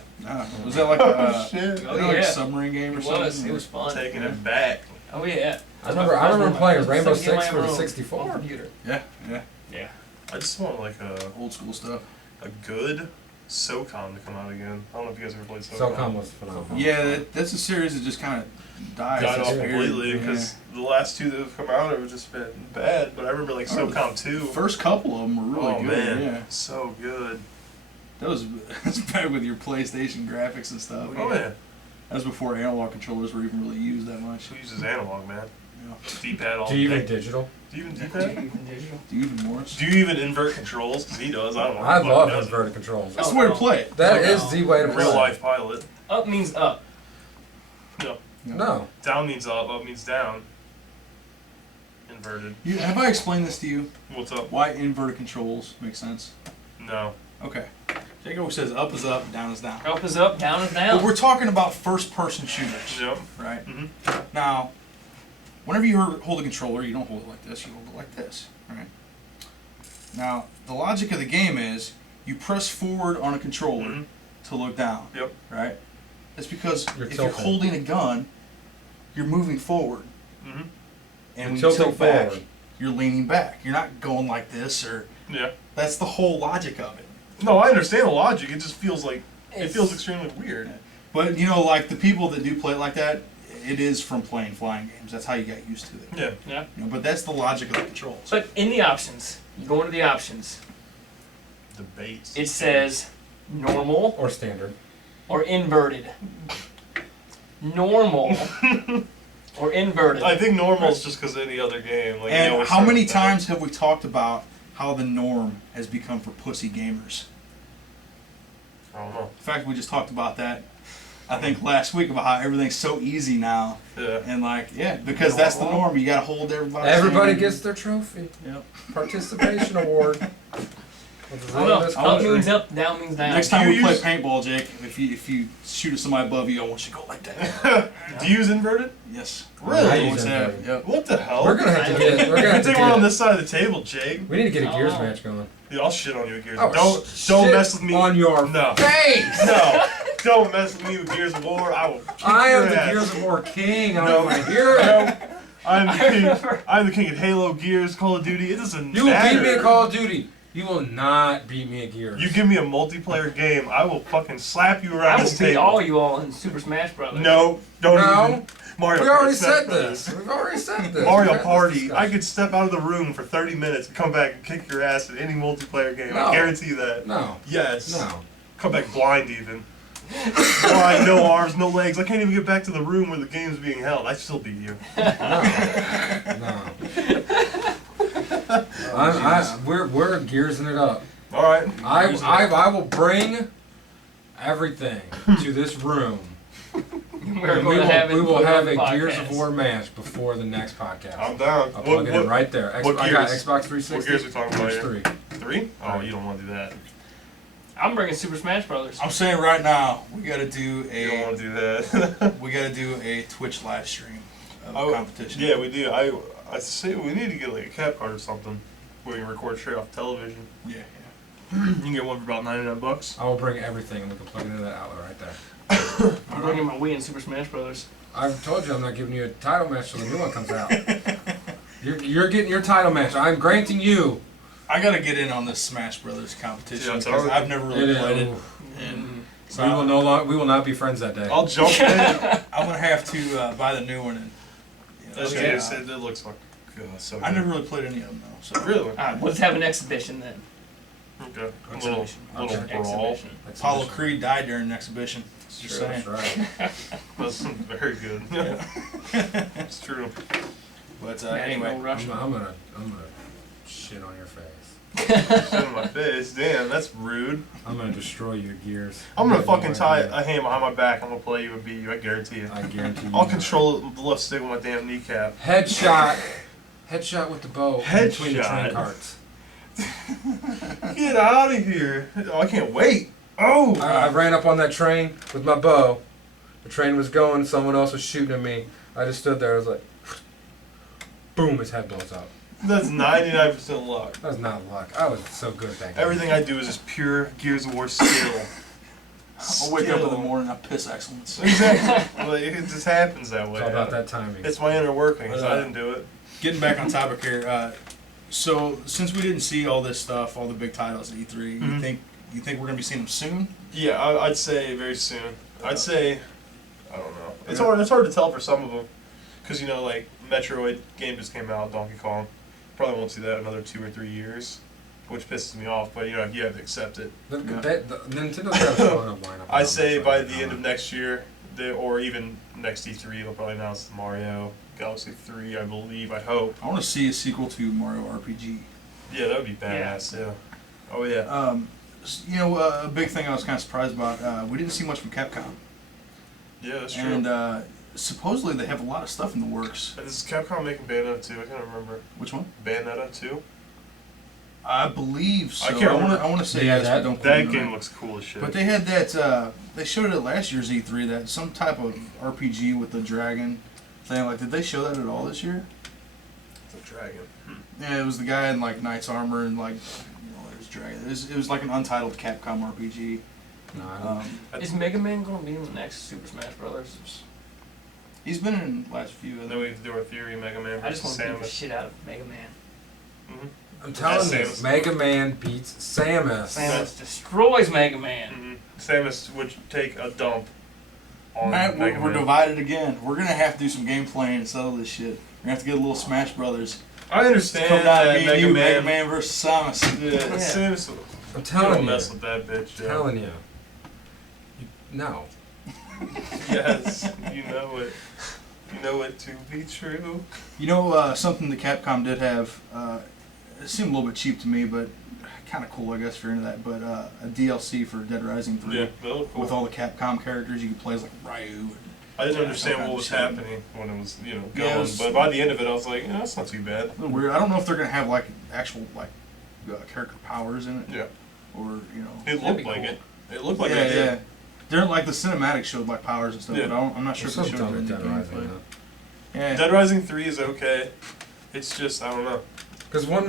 Was that like a shit. Oh, like yeah. a submarine game or It something? was. It was fun. Taking it back. Oh yeah. I remember playing Rainbow Six for the on 64. computer. Yeah, Yeah. I just want like old school stuff. a good SOCOM to come out again. I don't know if you guys ever played SOCOM was phenomenal. Yeah, that's a series that just kind of died Died off disappeared. completely because the last two that have come out have just been bad. But I remember like Oh, the SOCOM 2. First couple of them were really Oh good. man, Yeah, so good. that's back with your PlayStation graphics and stuff. Oh yeah. That was before analog controllers were even really used that much. Who uses analog, man? Yeah. D-pad all Do you day. even digital? Do you even Digital. D-pad? Do you even more? Do you even invert controls? Because he does. I don't know. I Fuck love does. inverted controls. That's the way to play it. That Oh, is no. the way to play. Real life pilot. Up means up. No. No. Down means up means down. Inverted. Have I explained this to you? What's up? Why inverted controls make sense? No. Okay. Jacob always says up is up, down is down. Up is up, down is down. But we're talking about first-person shooters, Yep. right? Mhm. Now, whenever you hold a controller, you don't hold it like this, you hold it like this, right? Now, the logic of the game is you press forward on a controller Mhm. to look down, Yep. right? That's because You're if you're tilting. holding a gun, you're moving forward. Mhm. And You're when you tilting tilt back, forward. you're leaning back. You're not going like this, or Yeah. that's the whole logic of it. No, I understand the logic. It just feels like it It's- feels extremely weird. But you know, like the people that do play it like that, it is from playing flying games. That's how you got used to it. Yeah. Yeah. You know, but that's the logic of the controls. But in the options, you go into the options. Debates. It says normal Or standard. or inverted. Normal or inverted. I think normal's just because any other game. Like, you And always how start many with that. times have we talked about how the norm has become for pussy gamers? I don't know. In fact, we just talked about that, I think, last week about how everything's so easy now. Yeah. And like, yeah, because that's the norm. You got to hold everybody. Everybody same. gets their trophy. Yep. Participation award. What the I don't know. hell is Up called? means up, down means down. Next Do time you we play use- paintball, Jake, if you shoot at somebody above you, I want you to go like that. Do you use inverted? Yes. Really? I I use always have. inverted. Yep. What the hell? We're gonna have to get. We're gonna I have to think we're on get. this side of the table, Jake. We need to get a Gears Oh. match going. Dude, I'll shit on you with Gears. Oh, don't shit mess with me on your no. face. No. Don't mess with me with Gears of War. I will kick I am your the ass. Gears of War king. I No. am my hero. No. I'm the I king. remember. I'm the king of Halo, Gears, Call of Duty. It doesn't You will matter. beat me at Call of Duty. You will not beat me at Gears. You give me a multiplayer game, I will fucking slap you around I will this beat table. all you all in Super Smash Brothers. No, don't No. even. Mario We Kart, already Smash said Brothers. this. We've already said this. Mario We've had this Party. I discussion. could step out of the room for 30 minutes and come back and kick your ass in any multiplayer game. No. I guarantee you that. No. Yes. No. Come back blind even. Blind, no arms, no legs. I can't even get back to the room where the game's being held. I still beat you. No. We're gearsing it up. All right. I will bring everything to this room. We're And going to have it we will put have on a the Gears podcast. of War match before the next podcast. I'm down. I'll plug it in right there. what I got gears? Xbox 360. What gears we talking about Gears here? 3. 3? Oh, you don't want to do that. I'm bringing Super Smash Brothers. I'm saying right now, we got to do You don't want a to do that. we got to do a Twitch live stream of Oh, competition. Yeah, we do. I say we need to get like a cap card or something where you can record straight off television. Yeah. You can get one for about $99. I will bring everything and we can plug it into that outlet right there. I'm bringing my Wii and Super Smash Brothers. I've told you I'm not giving you a title match till the new one comes out. You're getting your title match. I'm granting you. I got to get in on this Smash Brothers competition Yeah, it's because already- I've never really played it. Oof. And So we will not be friends that day. I'll jump in. I'm gonna have to buy the new one and. As okay, you said, it looks like God, so I good. never really played any of them though. So Really? Alright, let's have an exhibition then. Okay. Exhibition. Little Okay. brawl. Exhibition. Apollo Creed died during an exhibition. Just True. saying. That's right. That's very good. It's true. But Man, ain't anyway, no rush. I'm gonna shit on your face. Shit in my face. Damn, that's rude. I'm gonna destroy your gears. I'm gonna You have no fucking tie idea. a hand behind my back. I'm gonna play you and beat you. I guarantee you. I guarantee you. I'll that. control the left stick with my damn kneecap. Headshot. Headshot with the bow between the train Headshot. carts. Get out of here! Oh, I can't wait. Oh! I ran up on that train with my bow. The train was going. Someone else was shooting at me. I just stood there. I was like, boom! His head blows up. That's 99% luck. That was not luck. I was so good at that game. Everything I do is just pure Gears of War skill. I'll wake up in the morning and I piss excellence. Exactly. Like, it just happens that way. It's all about that timing. It's my inner workings. I didn't do it. Getting back on topic here. So since we didn't see all this stuff, all the big titles at E3, Mhm. you think we're gonna be seeing them soon? Yeah, I'd say very soon. I'd say, I don't know. It's Yeah. hard. It's hard to tell for some of them, because you know, like Metroid game just came out, Donkey Kong. Probably won't see that in another 2 or 3 years, which pisses me off. But you know, you have to accept it. The Yeah. Nintendo's got a strong enough lineup. I say by the end of next year, or even next E3, they'll probably announce the Mario Galaxy 3. I believe. I hope. I want to see a sequel to Mario RPG. Yeah, that would be badass. Yeah. Oh yeah. A big thing I was kind of surprised about. We didn't see much from Capcom, Yeah, that's true. and supposedly they have a lot of stuff in the works. And is Capcom making Bayonetta 2? I can't remember. Which one? Bayonetta 2? I believe so. I can't remember. I want to say Yeah, yes, but that- don't quote That me on game it. looks cool as shit. But they had that. They showed it at last year's E3. That some type of RPG with the dragon thing. Like, did they show that at all this year? It's a dragon. Yeah, it was the guy in like knight's armor and like, there's dragon. It was like an untitled Capcom RPG. No, I don't. Is Mega Man gonna be in the next Super Smash Brothers? He's been in the last few. And then we have to do our theory, Mega Man I just versus want to beat the Samus. shit out of Mega Man. Mm-hmm. I'm telling you, Samus. Mega Man beats Samus. Samus destroys Mega Man. Mm-hmm. Samus would take a dump on Matt, Mega we're Man. divided again. We're gonna have to do some game playing to settle this shit. We're gonna have to get a little Smash Brothers. I understand Come down to that me and Mega you, Man. Mega Man versus Samus. Yeah, Yeah. Samus. I'm Don't telling you. mess with that bitch. Yeah. Telling you. No. Yes, you know it. You know it to be true. You know, something that Capcom did have. It seemed a little bit cheap to me, but kind of cool, I guess, if you're into that. But a DLC for Dead Rising 3 Yeah, that looked cool. with all the Capcom characters you could play as like Ryu. I didn't Yeah, understand some what was kind of happening when it was, you know, Yeah, going. it was- But by the end of it, I was like, yeah, that's not too bad. A little weird. I don't know if they're gonna have like actual like character powers in it, Yeah, or you know. it That'd looked be like cool. it. It looked like yeah, it. yeah. They're like the cinematic showed like powers and stuff, Yeah. but I'm not sure There's if they something showed done it in with the Dead gameplay. Rising. Yeah. Dead Rising 3 is okay. It's just, I don't know. Because one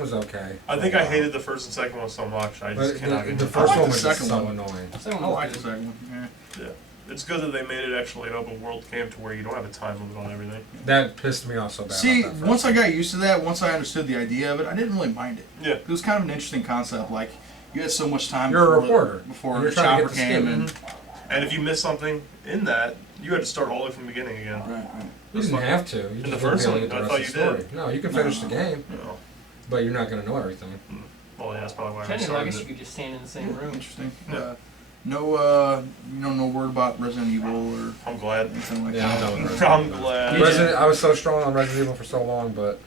was okay. I think I hated the first and second one so much. I just But cannot the get the into first I like one the was just second so one. annoying. Second I one like was the good. second one. Yeah. Yeah. It's good that they made it actually an open world game to where you don't have a time limit on everything. That pissed me off so bad. See, about that first once I one. got used to that, once I understood the idea of it, I didn't really mind it. Yeah. It was kind of an interesting concept. Like, you had so much time You're a before, reporter. before And you're the trying to chopper get the came scoop. and And if you miss something in that, you had to start all the way from the beginning again. right, right. You didn't have to. You In just the wouldn't first be able one, to get the I rest thought of the you story. did. No, you can finish the game, You know. but you're not going to know everything. Well, yeah, that's probably why I Technically, I guess you started it. could just stand in the same room. Interesting. Yeah. No word about Resident Evil or I'm glad. anything like Yeah, I'm that. done with Resident I'm Evil. glad. Resident, I was so strong on Resident Evil for so long, but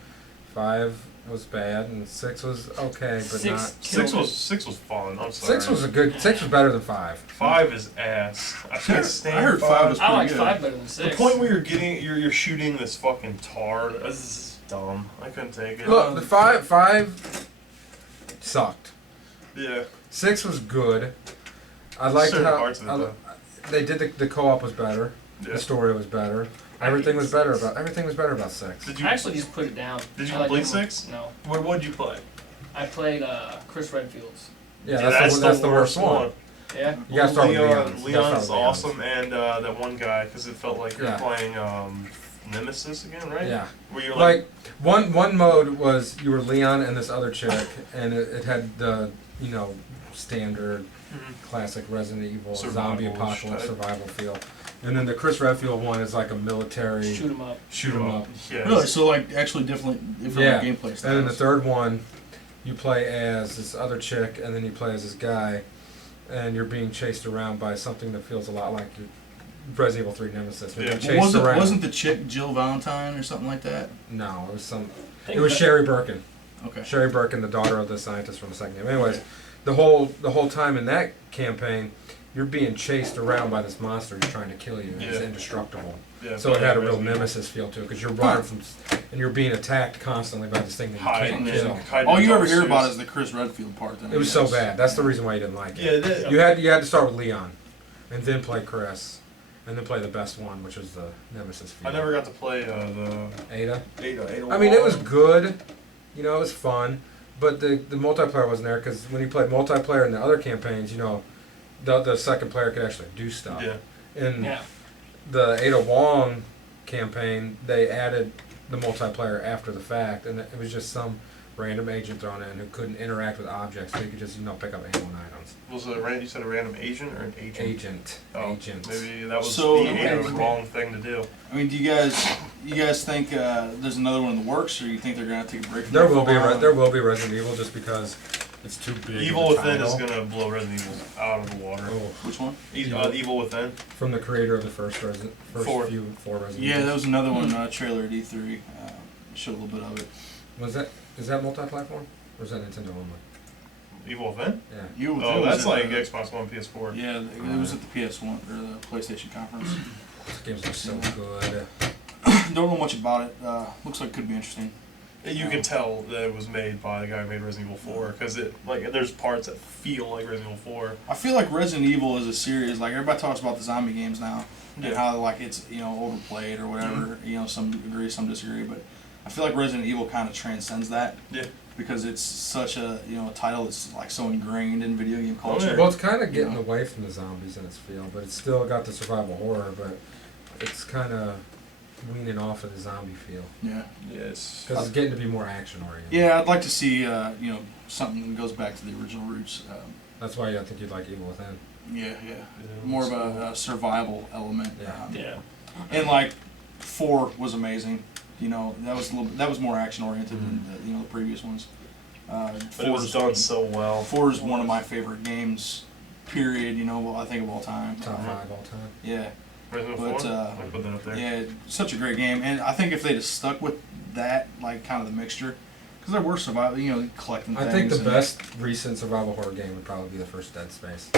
5 was bad and 6 was okay, but not. Six was fun. I'm sorry. 6 was a good. 6 was better than 5. 5 is ass. I can't stand I heard 5 was I like pretty good. 5 better than 6. The point where you're shooting this fucking tar. This is dumb. I couldn't take it. Look, the 5 sucked. Yeah. 6 was good. I liked Certain how parts of it, though. they did the co-op was better. Yeah. The story was better. Everything was better about 6. Did you I actually just put it down. Did you I like complete that one. 6? No. What'd you play? I played Chris Redfield's. Yeah, that's the worst one. Yeah? You gotta start with Leon. You gotta Leon start is with Leon. awesome, and that one guy, because it felt like you're Yeah. playing Nemesis again, right? Yeah. Where you're Like one mode was you were Leon and this other chick, and it had the you know, standard, classic Resident Evil, zombie Survival-ish apocalypse, type. survival feel. And then the Chris Redfield one is like a military Shoot 'em up. shoot 'em up. Yeah. Really? So like actually different Yeah. gameplay styles. And then the third one, you play as this other chick, and then you play as this guy, and you're being chased around by something that feels a lot like your Resident Evil 3 Nemesis. You're Yeah. being chased around. Wasn't the chick Jill Valentine or something like that? No, it was some. I think It was that- Sherry Birkin. Okay. Sherry Birkin, the daughter of the scientist from the second game. Anyways, the whole time in that campaign, you're being chased around by this monster who's trying to kill you. And It's Yeah. indestructible. Yeah, So it had a real Resident Evil. Nemesis feel to it because you're running from, and you're being attacked constantly by this thing that you Hiding can't in- kill. hiding All in you ever dark hear about suits. is the Chris Redfield part. Then It was so bad. That's the reason why you didn't like it. Yeah, that, You had to start with Leon, and then play Chris, and then play the best one, which was the Nemesis. I never got to play the Ada. Ada. I mean, it was good. You know, it was fun, but the multiplayer wasn't there because when you played multiplayer in the other campaigns, you know, the second player could actually do stuff. Yeah. In Yeah. the Ada Wong campaign, they added the multiplayer after the fact, and it was just some random agent thrown in who couldn't interact with objects, so he could just, you know, pick up ammo and items. Was it you said a random agent or an agent? Agent. Oh, Agent. maybe that was So- the Okay. wrong thing to do. I mean, do you guys think there's another one in the works, or you think they're gonna take a break? From There that will for be a while? there will be Resident Evil just because it's too big. of Evil a Within is title. gonna blow Resident Evil out of the water. Oh, Which one? Evil Within. from the creator of the first Four. four Resident Yeah, Evils. there was another one trailer at E3. Showed a little bit of it. Is that multi-platform or is that Nintendo only? Evil Within? Yeah. You, Oh, it was that's at like the- Xbox One, PS4. Yeah, it was at the PS1 or the PlayStation conference. These games are so good. Don't know much about it. Looks like it could be interesting. You can tell that it was made by the guy who made Resident Evil 4 because there's parts that feel like Resident Evil 4. I feel like Resident Evil is a series. Like everybody talks about the zombie games now, and Yeah. how like it's overplayed or whatever. You know, some agree, some disagree, but I feel like Resident Evil kind of transcends that. Yeah. Because it's such a a title that's like so ingrained in video game Oh, yeah. culture. Well, it's kind of getting Yeah. away from the zombies in its feel, but it's still got the survival horror, but it's kind of weaning off of the zombie feel Yeah. Yes. because it's getting to be more action oriented. Yeah, I'd like to see something that goes back to the original roots. That's why I think you'd like Evil Within. Yeah. More of a survival element. Yeah. Yeah. And like 4 was amazing. That was more action oriented than the previous ones. But it was done so well. 4 is one of my favorite games. Period. I think of all time. Top 5 all time. Yeah. Resident But, Evil 4? I'll put that up there. Yeah, such a great game, and I think if they'd have stuck with that, like kind of the mixture, because there were survival, collecting I things. think the and- best recent survival horror game would probably be the first Dead Space.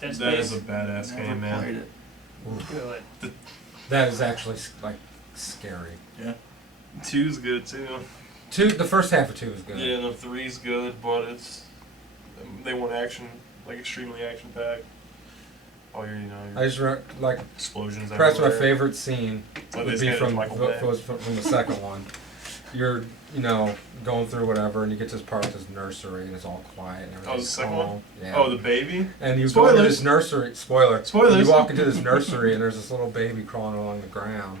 That's That is a base. badass Never game, man. played it. Good. That is actually like scary. Yeah. 2's good too. The first half of 2 is good. Yeah, no, 3's good, but they want action, like extremely action packed. All your I just like explosions. perhaps my everywhere. favorite scene Like would this be guy, from Michael Bay. from the second one. You're going through whatever, and you get to this part with this nursery, and it's all quiet and everything's Oh, the second calm. one? Yeah. Oh, the baby. And you go into Spoilers. this nursery. Spoiler. Spoilers. You walk into this nursery, and there's this little baby crawling along the ground,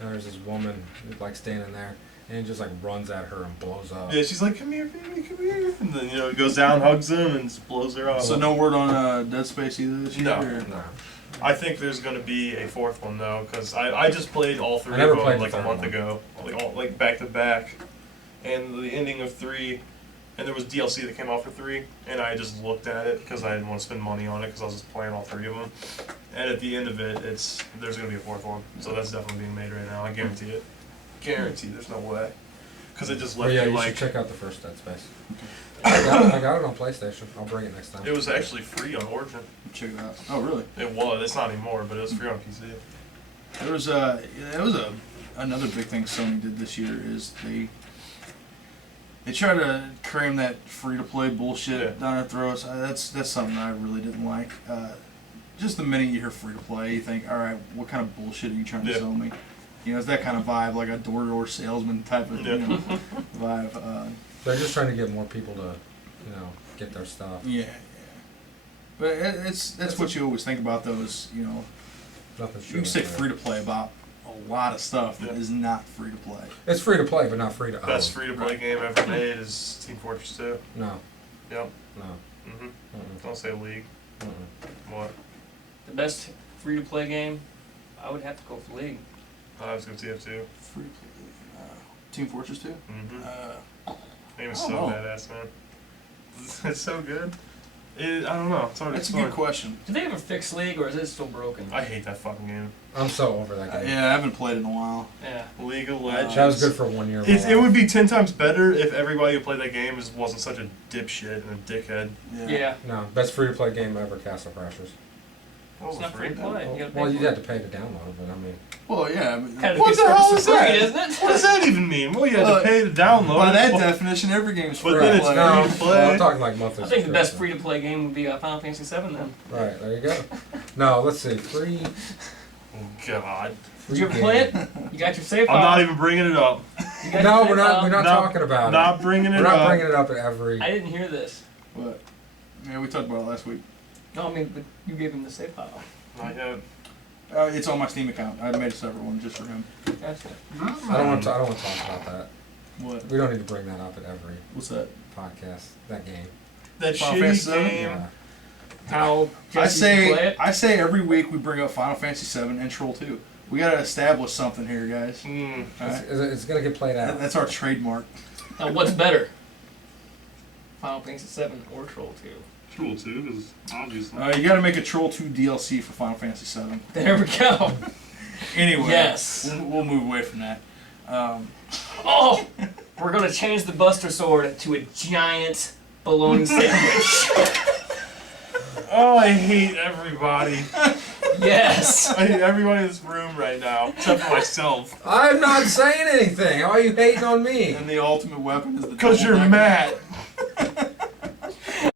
and there's this woman like standing there, and it just like runs at her and blows up. Yeah, she's like, "Come here, baby, come here," and then it goes down, hugs him, and just blows her up. So no word on Dead Space either this year? No. or- No. I think there's gonna be a fourth one though, because I just played all three I never of them played the like a third month one. ago, like back to back, and the ending of 3, and there was DLC that came out for 3, and I just looked at it because I didn't want to spend money on it because I was just playing all 3 of them, and at the end of it, there's gonna be a fourth one, so that's definitely being made right now. I guarantee it. Guarantee. There's no way, because it just But left yeah, you you like. should check out the first Dead Space. I got it on PlayStation. I'll bring it next time. It was actually free on Origin. Check it out. Oh, really? It was. It's not anymore, but it was free on PC. There was another big thing Sony did this year is they try to cram that free to play bullshit Yeah. down our throats. That's something I really didn't like. Just the minute you hear free to play, you think, all right, what kind of bullshit are you trying to Yeah. sell me? It's that kind of vibe, like a door-to-door salesman type of Yeah. vibe. They're just trying to get more people to, get their stuff. Yeah. But that's what you always think about those. Nothing's You can say true. free to play about a lot of stuff that Yeah. is not free to play. It's free to play, but not free to own. Best free to play game ever made is Team Fortress 2. No. Yep. No. Mm-hmm. Mm-mm. Don't say League. Mm-mm. What? The best free to play game, I would have to go for League. I was going to TF2. Free Team Fortress 2? Mm-hmm. Game is I so don't know. badass, man. It's so good. I don't know. It's hard to That's a explain. good question. Did they ever fix League, or is it still broken? I hate that fucking game. I'm so over that game. Yeah, I haven't played in a while. Yeah. League of Legends. That was good for 1 year. of my It life. would be 10 times better if everybody who played that game wasn't such a dipshit and a dickhead. Yeah. No, best free to play game ever, Castle Crashers. It's not free to play. You gotta pay Well, for you'd it. have to pay to download, but I mean, Well, yeah. I mean, Kind of What the hell is free, that? isn't it? What does that even mean? Well, you had to pay to download by it. that Well, definition, every game's free But to then it's play. no, free to well, play. I'm talking like monthly. I think the best subscription. free to play game would be Final Fantasy VII then. Right, there you go. No, let's see, free. Oh, God. Did you ever play it? You got your save file. I'm not even bringing it up. You got No, your we're save not. file? We're not No, talking about it. Not bringing it We're not up. bringing it up at every. I didn't hear this. What? Yeah, we talked about it last week. No, I mean, but you gave him the save file. Not yet. It's on my Steam account. I made a separate one just for him. Gotcha. I don't want to. I don't want to talk about that. What? We don't need to bring that up at every What's that? podcast. That game. That Final shitty Fantasy VII? game. Yeah. How I Jesse should play it? say every week we bring up Final Fantasy VII and Troll 2. We gotta establish something here, guys. Mm. Alright? It's gonna get played out. That's our trademark. Now, what's better? Final Fantasy VII or Troll 2? Troll 2, because obviously. You gotta make a Troll 2 DLC for Final Fantasy VII. There we go. Anyway, Yes. we'll move away from that. Oh! We're gonna change the Buster Sword to a giant bologna sandwich. Oh, I hate everybody. Yes! I hate everybody in this room right now, except for myself. I'm not saying anything. How are you hating on me? And the ultimate weapon is the Because you're double-decker. mad.